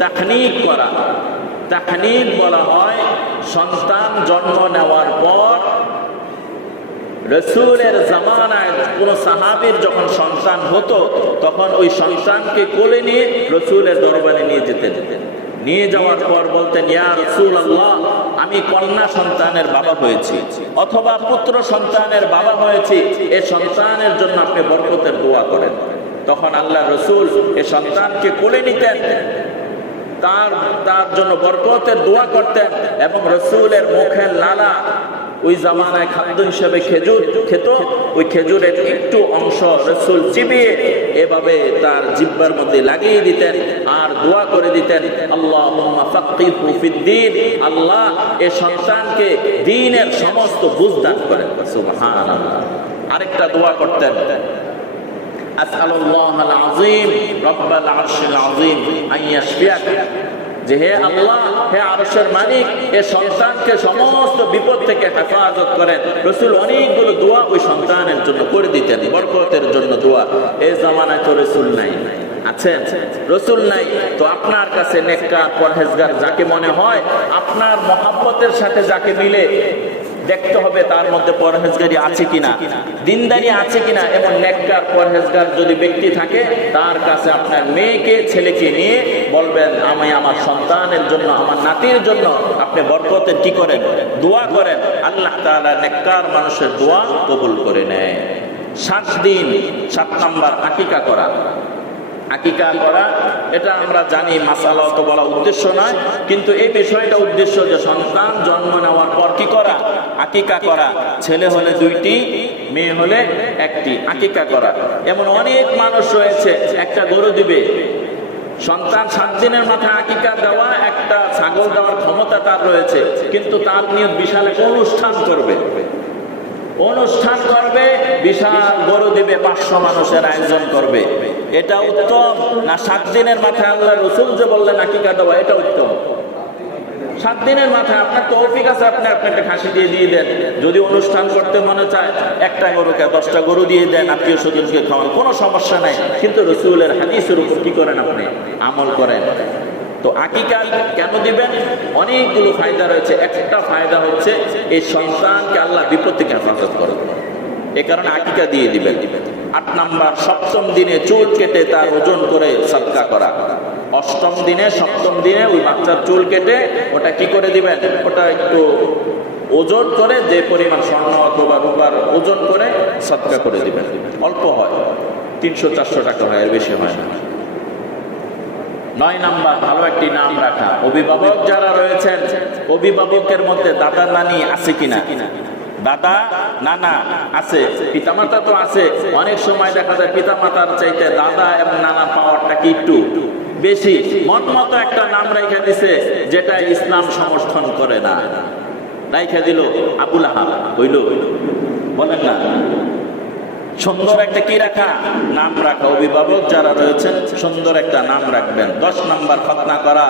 তাহনিক করা, তাহনিক বলা হয় সন্তান জন্ম নেওয়ার পর রাসূলের জামানায় কোন সাহাবীর যখন সন্তান হতো, তখন ওই সন্তানকে কোলে নিয়ে রাসূলের দরবারে নিয়ে যেতেন। নিয়ে যাওয়ার পর বলতেন, ইয়া রাসূলুল্লাহ, আমি কন্যা সন্তানের বাবা হয়েছি, অথবা পুত্র সন্তানের বাবা হয়েছি, এই সন্তানের জন্য আপনি বরকতের দোয়া করেন। তখন আল্লাহ রসুল এ সন্তানকে কোলে নিতেন, তার জন্য বরকতের দোয়া করতেন, এবং রসুলের মুখের লালা ওই জামানায় খাদ্য হিসেবে খেজুর খেত, ওই খেজুরের একটু অংশ রসুল চিবিয়ে এভাবে তার জিহ্বার মধ্যে লাগিয়ে দিতেন আর দোয়া করে দিতেন, আল্লাহুম্মা ফাক্কিহু ফিদ্দীন, আল্লাহ এ সন্তানকে দ্বীনের সমস্ত বুঝ দান করেন। সুবহানাল্লাহ। আরেকটা দোয়া করতেন, আসআলুল্লাহাল আযীম রাব্বাল আরশিল আযীম আন ইয়াশফিয়াক, যে হে আল্লাহ, হে আরশের মালিক, এ সন্তানকে সমস্ত বিপদ থেকে হেফাজত করেন। রসুল অনেকগুলো দোয়া ওই সন্তানের জন্য করে দিতেন, বরকতের জন্য দোয়া। এই জামানায় তো রসুল নাই, আছেন? রসুল নাই তো আপনার কাছে নেককার পরহেজগার যাকে মনে হয়, আপনার মহব্বতের সাথে যাকে মিলে, দেখতে হবে তার মধ্যে পরহেজগারি আছে কিনা, দিনদারি আছে কিনা। এমন নেককার পরহেজগার যদি ব্যক্তি থাকে, তার কাছে আপনার মেয়েকে ছেলেকে নিয়ে বলবেন, আমি আমার সন্তানের জন্য, আমার নাতির জন্য আপনি বরকতের কি করেন, দোয়া করেন। আল্লাহ তাআলা নেককার মানুষের দোয়া কবুল করে নেয়। 7 দিন, 7 নাম্বার আকিকা করা। আকিকা করা এটা আমরা জানি, মাসালা তো বলা উদ্দেশ্য নয়, কিন্তু এই বিষয়টা উদ্দেশ্য যে সন্তান জন্ম নেওয়ার পর কি করা, আকিকা করা। ছেলে হলে 2টি, মেয়ে হলে 1টি, আকিকা করা। এমন অনেক মানুষ রয়েছে, একটা গরু দিবে, সন্তান 7 দিনের মাথায় আকিকা দেওয়া, একটা ছাগল দেওয়ার ক্ষমতা তার রয়েছে, কিন্তু তার নিয়ত বিশাল একটা অনুষ্ঠান করবে, বিশাল গরু দিবে, 500 মানুষের আয়োজন করবে। এটা উত্তম না 7 দিনের মাথায় আল্লাহ রসুল যে বললেন আকিকা দেওয়া, এটা উত্তম? 7 দিনের মাথায় আপনার তৌফিক আছে, আপনি একটা খাসি দিয়ে দেন। যদি অনুষ্ঠান করতে মনে চায়, একটা গরুকে 10টা গরু দিয়ে দেন, আত্মীয় স্বজনকে খাওয়ান, কোনো সমস্যা নাই। কিন্তু রসুলের হাদিসের উপর কি করেন, আপনি আমল করেন। তো আকিকা কেন দিবেন? অনেকগুলো ফায়দা রয়েছে। একটা ফায়দা হচ্ছে এই সন্তানকে আল্লাহ বিপদ থেকে হেফাজত করবে, এ কারণে আকিকা দিয়ে দিবেন। 8 নাম্বার, 7ম দিনে চুল কেটে তার ওজন করে সাদকা করা। 8ম দিনে 7ম দিনে ওই বাচ্চার চুল কেটে ওটা কি করে দিবেন, ওটা একটু ওজন করে, যে পরিমাণ স্বর্ণ অথবা রূপার ওজন করে সাদকা করে দিবেন। অল্প হয়, 300-400 টাকা হয়, এর বেশি হয় না। 9 নাম্বার, ভালো একটি নাম রাখা। অভিভাবক যারা রয়েছেন, অভিভাবকের মধ্যে দাদা নানি আছে কিনা? দাদা নানা আছে, পিতামাতা তো আছে। অনেক সময় দেখা যায় পিতামাতার চাইতে দাদা এবং নানা পাওয়ারটা কি একটু বেশি। মন মতো একটা নাম রেখে দিছে, যেটা ইসলাম সমর্থন করে না। রাইখা দিল আবুল আহাব, হইল? বলেন না, সুন্দর একটা কি রাখা, নাম রাখা। অভিভাবক যারা রয়েছেন সুন্দর একটা নাম রাখবেন। 10 নাম্বার, খতনা করা।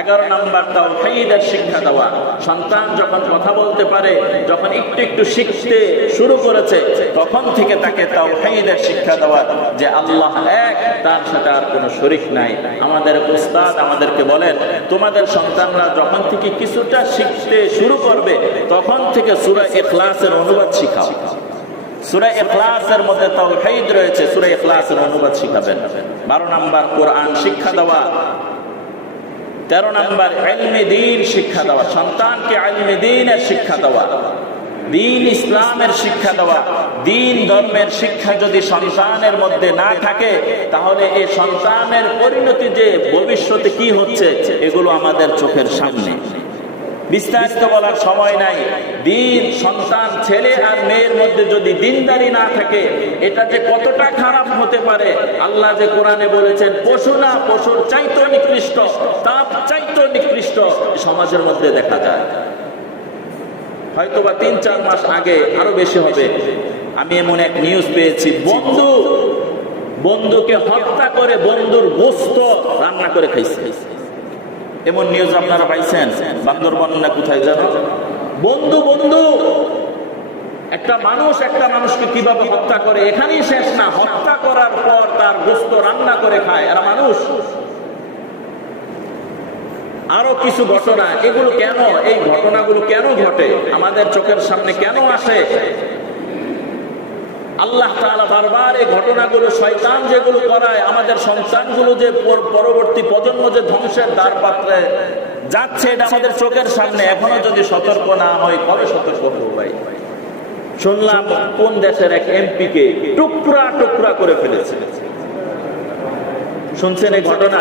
11 নাম্বার, তাওহীদের শিক্ষা দেওয়া। সন্তান যখন কথা বলতে পারে, যখন একটু একটু শিখতে শুরু করেছে, তখন থেকে তাকে তাওহীদের শিক্ষা দেওয়া, যে আল্লাহ এক, তার সাথে আর কোনো শরীক নাই। আমাদের উস্তাদ আমাদেরকে বলেন, তোমাদের সন্তানরা যখন থেকে কিছুটা শিখতে শুরু করবে, তখন থেকে সূরা ইখলাসের অনুবাদ শিখাও। সূরা ইখলাসের মধ্যে তাওহীদ রয়েছে, সূরা ইখলাসের অনুবাদ শিখাবেন। 12 নাম্বার, কোরআন শিক্ষা দেওয়া। 13 নাম্বার, ইলমে দ্বীন শিক্ষা দেওয়া। সন্তানকে ইলমে দ্বীনের শিক্ষা দেওয়া, দ্বীন ইসলামের শিক্ষা দেওয়া। দ্বীন ধর্মের শিক্ষা যদি সন্তানের মধ্যে না থাকে, তাহলে এই সন্তানের পরিণতি যে ভবিষ্যতে কি হচ্ছে, এগুলো আমাদের চোখের সামনে। বিস্তারিত বলার সময় নাই। দিন, সন্তান, ছেলে আর মেয়ের মধ্যে যদি দিনদারি না থাকে, এটা যে কতটা খারাপ হতে পারে। আল্লাহ যে কোরআনে বলেছেন, পশু না, পশুর চাইতে নিকৃষ্ট, তার চাইতে নিকৃষ্ট সমাজের মধ্যে দেখা যায়। হয়তোবা 3-4 মাস আগে, আরো বেশি হবে, আমি এমন এক নিউজ পেয়েছি, বন্ধুকে হত্যা করে বন্ধুর গোশত রান্না করে খাইছে। এমন নিউজ আপনারা পাইছেন? বান্দরবান না কোথায় জানো? বন্ধু একটা মানুষকে কিভাবে হত্যা করে, এখানেই শেষ না, হত্যা করার পর তার গোশত রান্না করে খায় এরা মানুষ। আরো কিছু ঘটনা, এগুলো কেন, এই ঘটনাগুলো কেন ঘটে, আমাদের চোখের সামনে কেন আসে? আল্লাহ তাআলা বারবার এই ঘটনাগুলো, শয়তান যেগুলো করায়, আমাদের সন্তানগুলো যে পরবর্তী প্রজন্ম যে ধ্বংসের দ্বার পাত্রে যাচ্ছে, এটা আমাদের চোখের সামনে। এখনো যদি সতর্ক না হয়, কবে সতর্ক হবো ভাই? শুনলাম কোন দেশের এক এমপিকে টুকরা টুকরা করে ফেলেছে। শুনছেন এই ঘটনা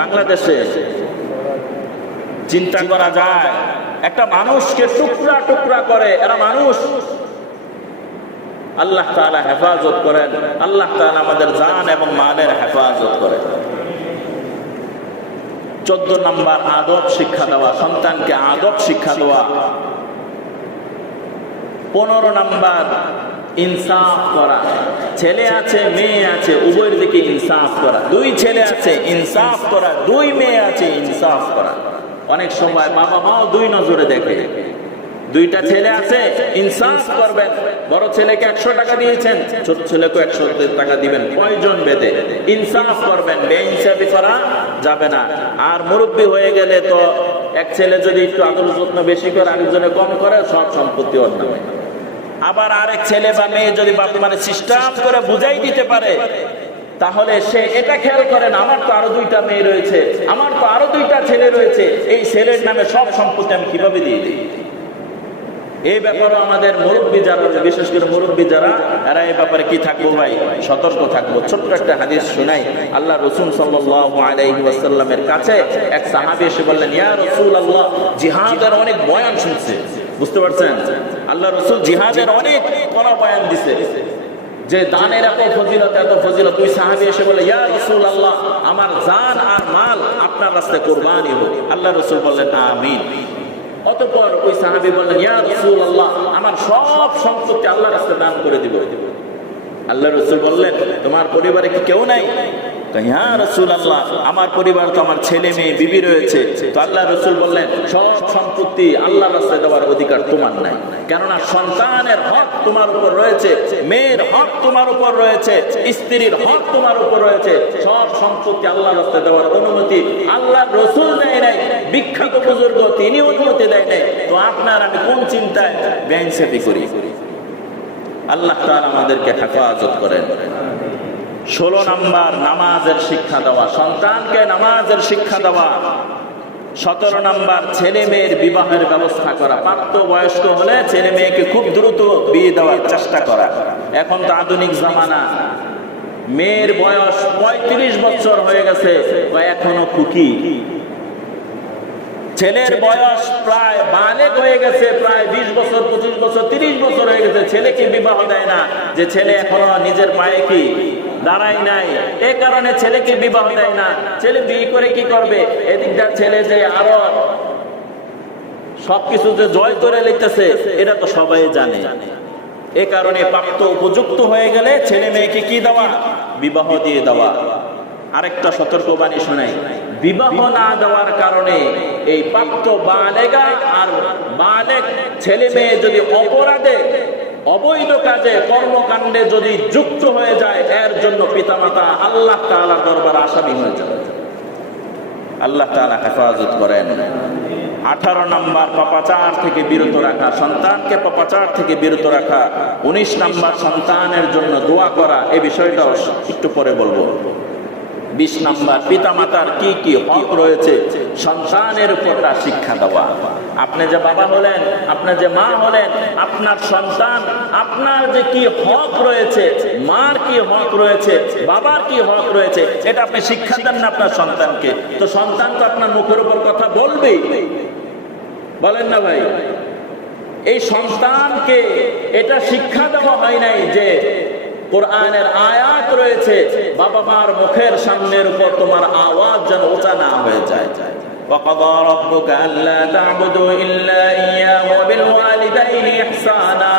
বাংলাদেশে? চিন্তা করা যায়, একটা মানুষকে টুকরা টুকরা করে এরা মানুষ। আল্লাহ তাআলা হেফাজত করেন, আল্লাহ তাআলা আমাদের জান এবং মালের হেফাজত করেন। 14 নম্বর আদব শিক্ষা দেওয়া, সন্তানকে আদব শিক্ষা দেওয়া। 15 নম্বর ইনসাফ করা। ছেলে আছে মেয়ে আছে, উভয়ের দিকে ইনসাফ করা। 2 ছেলে আছে ইনসাফ করা, 2 মেয়ে আছে ইনসাফ করা। অনেক সময় বাবা মাও 2 নজরে দেখে। 2টা ছেলে আছে ইনসাফ করবেন। বড় ছেলেকে 100 টাকা দিয়েছেন, ছোট ছেলেকে 100 টাকা দিবেন, প্রয়োজন বেঁধে ইনসাফ করবেন। বেইনসাফি করা যাবে না। আর মুরব্বী হয়ে গেলে তো এক ছেলে যদি একটু আদর যত্ন বেশি করে আরেকজনে কম করে, সব সম্পত্তি ওর নামে। আবার আরেক ছেলে বা মেয়ে যদি বাপ মানে সিস্টেম করে বুঝাই দিতে পারে, তাহলে সে এটা খেয়াল করেন, আমার তো আরো 2টা মেয়ে রয়েছে, আমার তো আরো 2টা ছেলে রয়েছে, এই ছেলের নামে সব সম্পত্তি আমি কিভাবে দিয়ে দিই। এই ব্যাপারে আমাদের মুরব্বী যারা, বিশেষ করে মুরব্বী যারা, এরা এই ব্যাপারে কি থাকবো ভাই, সতর্ক থাকবো। ছোট্ট একটা হাদিস শোনাই। আল্লাহ রাসূল সাল্লাল্লাহু আলাইহি ওয়াসাল্লামের কাছে এক সাহাবী এসে বললেন, ইয়া রাসূলুল্লাহ, জিহাদের অনেক বয়ান শুনছে। বুঝতে পারছেন, আল্লাহ রাসূল জিহাদের অনেক বয়ান দিছে যে দানের এত ফজিলত, এত ফজিলত। ওই সাহাবী এসে বলে, ইয়া রাসূলুল্লাহ, আমার জান আর মাল আপনার রাস্তায় কুরবানি হোক। আল্লাহ রাসূল বললেন, আমিন। অতঃপর ওই সাহাবী বললেন, ইয়া রাসূলুল্লাহ, আমার সব সম্পত্তি আল্লাহর রাস্তায় দান করে দিব। আল্লাহ রাসূল বললেন, তোমার পরিবারে কি কেউ নাই? ইয়া রাসূলুল্লাহ, আমার পরিবার তো আমার ছেলে মেয়ে বিবি রয়েছে। তো আল্লাহ রাসূল বললেন, সব সম্পত্তি আল্লাহর রাস্তায় দেওয়ার অধিকার তোমার নাই, কেননা সন্তানের হক তোমার উপর রয়েছে, মেয়ের হক তোমার উপর রয়েছে, স্ত্রীর হক তোমার উপর রয়েছে। সব সম্পত্তি আল্লাহর রাস্তায় দেওয়ার অনুমতি আল্লাহ রাসূল দেয় নাই, বিখ্যাত বুজুর্গ তিনি অনুমতি দেয় নাই। তো আপনার আমি কোন চিন্তায় বেইনসাফি করি? আল্লাহ তাআলা আমাদেরকে হেফাজত করেন। 16 নম্বর নামাজের শিক্ষা দেওয়া, সন্তানকে নামাজের শিক্ষা দেওয়া। 17 নম্বর ছেলে মেয়ের বিবাহের ব্যবস্থা করা। প্রাপ্ত বয়স্ক হলে ছেলে মেয়েকে খুব দ্রুত বিয়ে দেওয়ার চেষ্টা করা। এখন তো আধুনিক জামানা, মেয়ের বয়স 35 বছর হয়ে গেছে, এখনো খুকি। ছেলের বয়স প্রায় বালেগ হয়ে গেছে, প্রায় 20 বছর, 25 বছর, 30 বছর হয়ে গেছে, ছেলেকে বিবাহ দেয় না, যে ছেলে এখনো নিজের পায়ে কি দাঁড়ায় নাই। এই কারণে ছেলেকে বিবাহ দেয় না। ছেলে বিয়ে করে কি করবে? এদিকটার ছেলে যে আরো সবকিছু যে জয় করে লিখতেছে, এটা তো সবাই জানে। এ কারণে প্রাপ্ত উপযুক্ত হয়ে গেলে ছেলে মেয়েকে কি দেওয়া? বিবাহ দিয়ে দেওয়া। আরেকটা সতর্কবাণী শোনাই, বিবাহ না দেওয়ার কারণে এই প্রাপ্ত বালেগা আর বালেগ ছেলে মেয়ে যদি অপরাধে, অবৈধ কাজে, কর্মকাণ্ডে যদি যুক্ত হয়ে যায়, এর জন্য পিতামাতা আল্লাহ তাআলার দরবারে আসামি হয়ে যাবে। আল্লাহ তাআলা হেফাজত করেন। 18 নম্বর পাপাচার থেকে বিরত রাখা, সন্তানকে পাপাচার থেকে বিরত রাখা। 19 নম্বর সন্তানের জন্য দোয়া করা। এই বিষয়টাও একটু পরে বলবো। 20 নম্বর পিতামাতার কি কি হক রয়েছে সন্তানের উপর তা শিক্ষা দেওয়া। আপনি যে বাবা হলেন, আপনি যে মা হলেন, আপনার সন্তান, আপনার যে কি হক রয়েছে, মার কি হক রয়েছে, বাবার কি হক রয়েছে, এটা আপনি শিক্ষা দেন না আপনার সন্তানকে। তো সন্তান তো আপনার মুখের উপর কথা বলবেই, বলেন না ভাই? এই সন্তানকে এটা শিক্ষা দেওয়া হয় নাই যে কোরআনের আয়াত রয়েছে, বাবা মার মুখের সামনের উপর তোমার আওয়াজ যেন উঁচা না হয়ে যায়। وَقَضَى رَبُّكَ أَلَّا تَعْبُدُوا إِلَّا إِيَّاهُ وَبِالْوَالِدَيْنِ إِحْسَانًا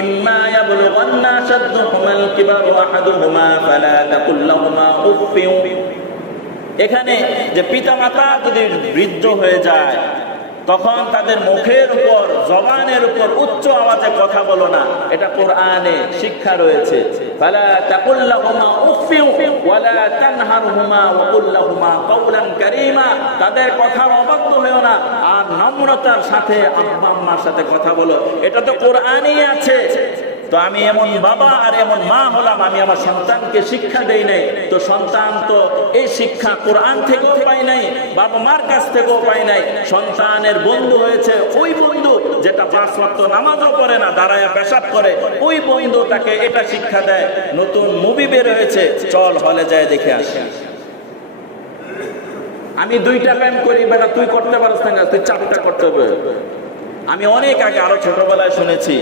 إِمَّا يَبْلُغَنَّ أَحَدُهُمَا الْكِبَرَ أَحَدُهُمَا فَلَا تَقُل لَّهُمَا أُفٍّ। এখানে যে পিতামাতা যদি বৃদ্ধ হয়ে যায়, তখন তাদের মুখের উপর, জবানের উপর উচ্চ আওয়াজে কথা বলো না, এটা কোরআনে শিক্ষা রয়েছে। ফালা তাকুল লাহুমা উফিউ ওয়ালা তানহারহুমা ওয়া কুল লাহুমা কাওলান কারীমা। তাদের কথার অবাধ্য হয়ো না, আর নম্রতার সাথে আব্বা আম্মার সাথে কথা বলো। এটা তো কোরআনেই আছে। তো আমি এমন বাবা আর এমন মা হলাম, আমি আমার সন্তানকে শিক্ষা দেই নাই, তো সন্তান তো এই শিক্ষা কোরআন থেকেও পাই নাই, বাবা মার কাছ থেকেও পাই নাই। সন্তানের বন্ধু হয়েছে ওই বন্ধু যেটা 5 ওয়াক্ত নামাজও পড়ে না, দাঁড়ায় পেশাব করে, ওই বন্ধু তাকে এটা শিক্ষা দেয়। নতুন মুভি বের হয়েছে, চল হলে যায় দেখে আসি। আমি 2টা প্রেম করি, বেটা তুই করতে পারছ না, তুই 4টা করতে হবে। আমি অনেক আগে আরো ছোটবেলায় শুনেছি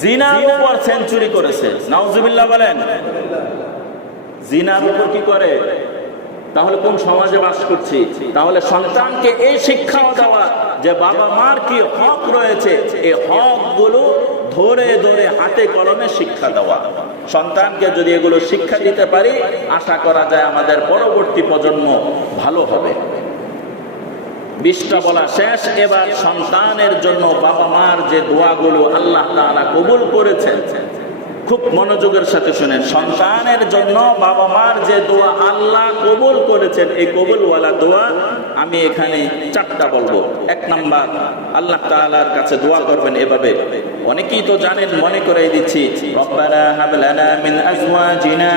জিনার উপর সেঞ্চুরি করেছে, নাউজুবিল্লাহ বলেন। জিনার উপর কি করে? তাহলে কোন সমাজে বাস করছি? তাহলে সন্তানকে এই শিক্ষাও দেওয়া যে বাবা মার কি হক রয়েছে, এই হক গুলো ধরে ধরে হাতে কলমে শিক্ষা দেওয়া। সন্তানকে যদি এগুলো শিক্ষা দিতে পারি, আশা করা যায় আমাদের পরবর্তী প্রজন্ম ভালো হবে। 20টা বলা শেষ। এবার সন্তানের জন্য বাবা মার যে দোয়াগুলো আল্লাহ তাআলা কবুল করেছেন, খুব মনোযোগের সাথে শুনেন। সন্তানের জন্য বাবা মার যে দোয়া আল্লাহ কবুল করেছেন, এই কবুলওয়ালা দোয়া আমি এখানে 4টা বলবো। 1 নাম্বার, আল্লাহ তাআলার কাছে দোয়া করবেন এভাবে, অনেকেই তো জানেন, মনে করে দিচ্ছি, রব্বানা হাব লানা মিন আজওয়াজিনা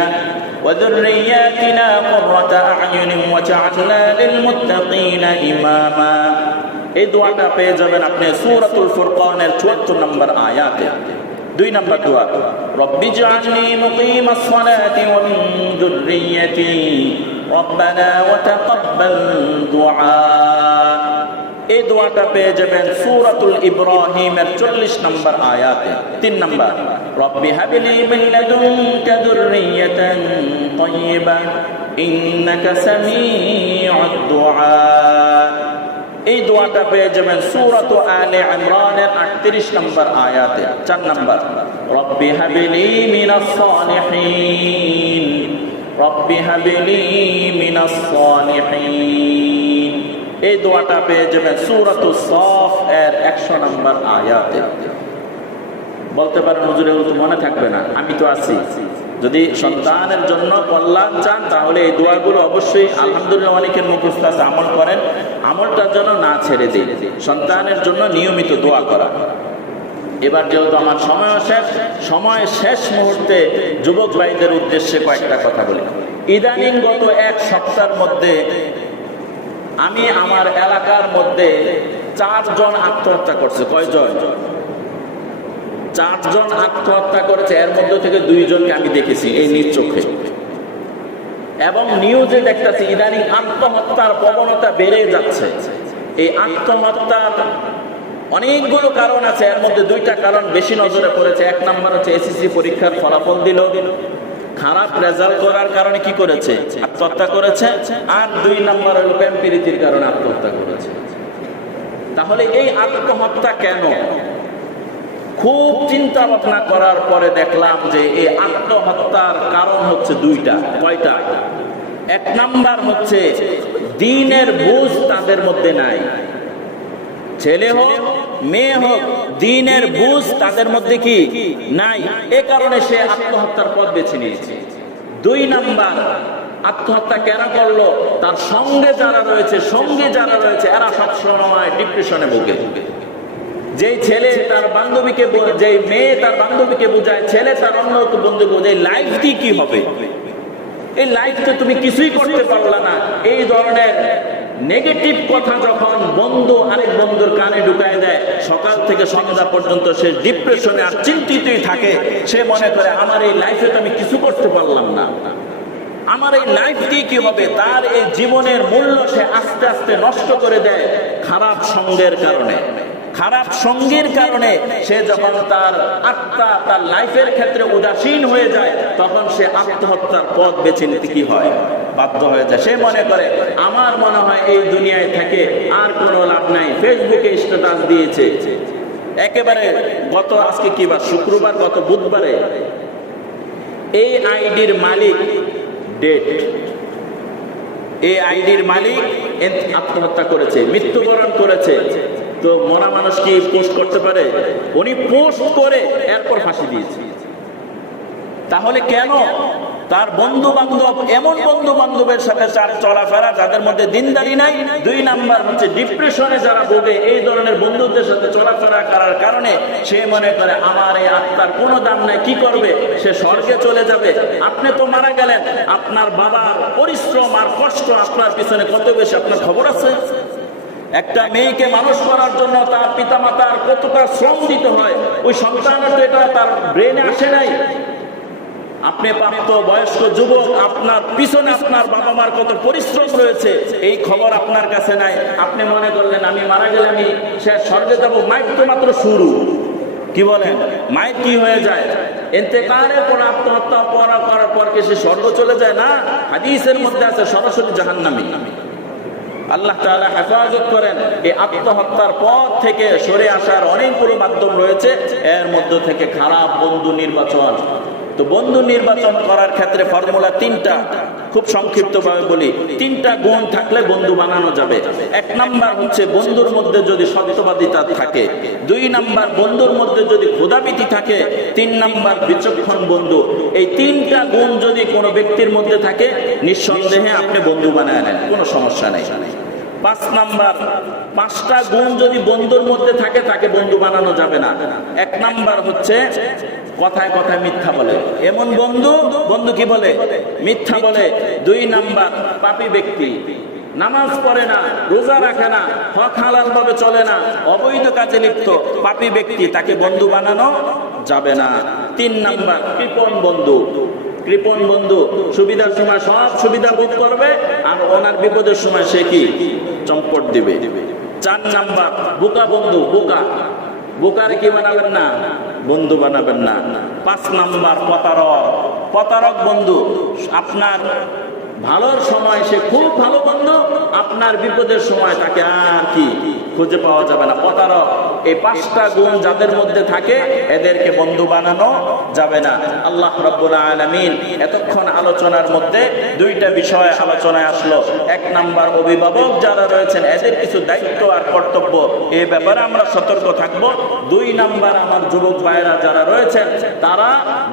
ওয়া যুররিয়াতিনা কুররাতা আ'য়ুনিন ওয়াজআলনা লিল মুত্তাকিনা ইমামা। এই দোয়াটা পেয়ে যাবেন আপনি সূরাতুল ফুরকানের 74 নম্বর আয়াতে। 2 নম্বর দোয়া, রব্বি জাআলনি মুকিমাস সালাতি ওয়া মিন যুররিয়াতি রব্বানা ওয়া তাকাব্বাল দুআ। এই দোয়াটা পেয়ে যাবেন সূরাতুল ইব্রাহিমের 40 নম্বর আয়াতে। 3 নম্বর, রব্বি হাবলি মিন লাদুনকা যুররিয়াতান তাইয়্যিবা ইন্নাকা সামিউদ দুআ। এই দোয়াটা পেয়ে যাবেন সূরাতু আলে ইমরানের 38 নম্বর আয়াতে। 4 নম্বর, রব্বি হাবলি মিনাস সালিহিন রব্বি হাবলি মিনাস সালিহিন। এই দোয়াটা পেয়ে যাবেন সূরাতু সাফ এর 100 নম্বর আয়াতে। বলতে পারেন হুজুর এগুলো তো মনে থাকবে না, আমি তো আছি। যদি সন্তানের জন্য কল্যাণ চান তাহলে এই দোয়াগুলো অবশ্যই, আলহামদুলিল্লাহ অনেকের মুখস্থ আছে, আমল করেন, আমলটার জন্য না ছেড়ে দিই, সন্তানের জন্য নিয়মিত দোয়া করা। এবার যেহেতু আমার সময় শেষ মুহূর্তে যুবক ভাইদের উদ্দেশ্যে কয়েকটা কথা বলি। ইদানিং গত 1 সপ্তাহের মধ্যে আমি আমার এলাকার মধ্যে 4 জন আত্মহত্যা করছে। কয়জন? 4 জন আত্মহত্যা করেছে। এর মধ্যে থেকে 2 জনকে আমি দেখেছি এই নিজ চোখে, এবং নিউজে দেখতেছি ইদানিং আত্মহত্যার প্রবণতা বেড়ে যাচ্ছে। এই আত্মহত্যার অনেকগুলো কারণ আছে, এর মধ্যে 2টা কারণ বেশি নজরে পড়েছে। 1 নম্বর হচ্ছে এসএসসি পরীক্ষার ফলাফল দিল, খারাপ রেজাল্ট করার কারণে কি করেছে? আত্মহত্যা করেছে। আর 2 নম্বর হলো প্রেম প্রীতির কারণে আত্মহত্যা করেছে। তাহলে এই আত্মহত্যা কেন? খুব চিন্তা ভাবনা করার পরে দেখলাম যে এই আত্মহত্যার কারণ হচ্ছে 2টা। কয়টা? 1 নাম্বার হচ্ছে দ্বীনের বুঝ তাদের মধ্যে নাই। ছেলে হোক মেয়ে হোক, দ্বীনের বুঝ তাদের মধ্যে কি নাই, এ কারণে সে আত্মহত্যার পথ বেছে নিয়েছে। 2 নাম্বার, আত্মহত্যা কেন করলো? তার সঙ্গে যারা রয়েছে এরা সবসময় ডিপ্রেশনে ভোগে। যেই ছেলে তার বান্ধবীকে, যেই মেয়ে তার বান্ধবীকে বোঝায়, ছেলে তার অন্য বন্ধুকে বোঝায়, লাইফ কি হবে, এই লাইফে তুমি কিছুই করতে পারলা না, এই ধরনের নেগেটিভ কথা যখন বন্ধু আরেক বন্ধুর কানে ঢুকায় দেয়, সকাল থেকে সন্ধ্যা পর্যন্ত সে ডিপ্রেশনে আর চিন্তিতই থাকে। সে মনে করে আমার এই লাইফে তো আমি কিছু করতে পারলাম না, আমার এই লাইফ দিয়ে কি হবে। তার এই জীবনের মূল্য সে আস্তে আস্তে নষ্ট করে দেয় খারাপ সঙ্গের কারণে। খারাপ সঙ্গীর কারণে সে যখন তার আত্মা তার লাইফের ক্ষেত্রে উদাসীন হয়ে যায়, তখন সে আত্মহত্যার পথ বেছে নিতে কি হয়? বাধ্য হয়ে যায়। সে মনে করে আমার মনে হয় এই দুনিয়ায় থেকে আর কোনো লাভ নাই, ফেসবুকে স্ট্যাটাস দিয়েছে। একেবারে গত আজকে কি বার? শুক্রবার, গত বুধবারে এই আইডির মালিক ডেট, এই আইডির মালিক আত্মহত্যা করেছে, মৃত্যুবরণ করেছে। তো মরা মানুষ কি পোস্ট করতে পারে? উনি পোস্ট করে এরপর ফাঁসি দিয়েছে। তাহলে কেন? তার বন্ধু বান্ধব এমন বন্ধু বান্ধবের সাথে চলাফেরা যাদের মধ্যে দিনদারি নাই। 2 নাম্বার হচ্ছে ডিপ্রেশনে যারা ভোগে, এই ধরনের বন্ধুদের সাথে চলাফেরা করার কারণে সে মনে করে আমার এই আত্মার কোনো দাম নাই, কি করবে, সে স্বর্গে চলে যাবে। আপনি তো মারা গেলেন, আপনার বাবার পরিশ্রম আর কষ্ট আপনার পিছনে কত বেশি আপনার খবর আছে? একটা মেয়েকে মানুষ করার জন্য তার পিতামাতার কতটা শ্রম দিতে হয়, ওই সন্তানের তো এটা তার ব্রেনে আসে নাই। আপনি প্রাপ্ত বয়স্ক যুবক, আপনার পিছনে আপনার বাবা মার কত পরিশ্রম রয়েছে, এই খবর আপনার কাছে নাই। আপনি মনে করলেন আমি মারা গেলে আমি সে স্বর্গে যাবো। মাইক তো মাত্র শুরু, কি বলেন, মাইক কি হয়ে যায়? ইন্তেকালের পর আত্মহত্যা করার পর কি সে স্বর্গ চলে যায়? না, হাদিসের মধ্যে আছে সরাসরি জাহান্নামী। আল্লাহ তাআলা হেফাজত করেন। এই আত্মহত্যার পথ থেকে সরে আসার অনেকগুলো মাধ্যম রয়েছে, এর মধ্যে থেকে খারাপ বন্ধু নির্বাচন। তো বন্ধু নির্বাচন করার ক্ষেত্রে ফর্মুলা 3টা, খুব সংক্ষিপ্তভাবে বলি। 3টা গুণ থাকলে বন্ধু বানানো যাবে। 1 নাম্বার হচ্ছে বন্ধুর মধ্যে যদি সত্যবাদিতা থাকে, 2 নাম্বার বন্ধুর মধ্যে যদি ক্ষুধাভীতি থাকে, 3 নাম্বার বিচক্ষণ বন্ধু। এই 3টা গুণ যদি কোনো ব্যক্তির মধ্যে থাকে, নিঃসন্দেহে আপনি বন্ধু বানায় নেন, কোনো সমস্যা নেই। 5 নাম্বার, 5টা গুণ যদি বন্ধুর মধ্যে থাকে তাকে বন্ধু বানানো যাবে না। 1 নাম্বার হচ্ছে কথায় কথায় মিথ্যা বলে, এমন বন্ধু কি বলে, মিথ্যা বলে। 2 নাম্বার পাপী ব্যক্তি, নামাজ পড়ে না, রোজা রাখে না, হক হালাল ভাবে চলে না, অবৈধ কাজে লিপ্ত পাপী ব্যক্তি, তাকে বন্ধু বানানো যাবে না। 3 নাম্বার কৃপণ বন্ধু, সুবিধার সময় সব সুবিধা ভোগ করবে আর ওনার বিপদের সময় সে কি চম্পট দিবে। 4 নাম্বার বোকা বন্ধু, বোকার কি বানাবেন না, বন্ধু বানাবেন না। 5 নাম্বার প্রতারক বন্ধু, আপনার ভালোর সময় সে খুব ভালো বন্ধু, আপনার বিপদের সময় তাকে আর কি খুঁজে পাওয়া যাবে না, প্রতারক। এই 5টা গুণ যাদের মধ্যে থাকে এদেরকে বন্ধু বানানো যাবে না। আল্লাহ রাব্বুল আলামিন এতক্ষণ আলোচনার মধ্যে 2টা বিষয় আলোচনায় আসলো। 1 নাম্বার অভিভাবক যারা রয়েছেন এদের কিছু দায়িত্ব আর কর্তব্য, এই ব্যাপারে আমরা সতর্ক থাকব। 2 নাম্বার আমার যুবক ভাইরা যারা রয়েছেন তারা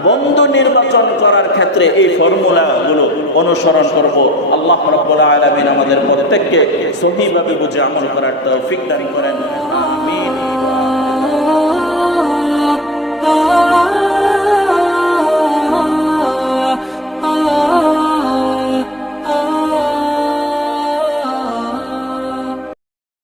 বন্ধু নির্বাচন করার ক্ষেত্রে এই ফর্মুলাগুলো অনুসরণ করব। আল্লাহ রাব্বুল আলামিন আমাদের প্রত্যেককে সহিভাবে বুঝে আমল করার তৌফিক দান করেন। আমিন।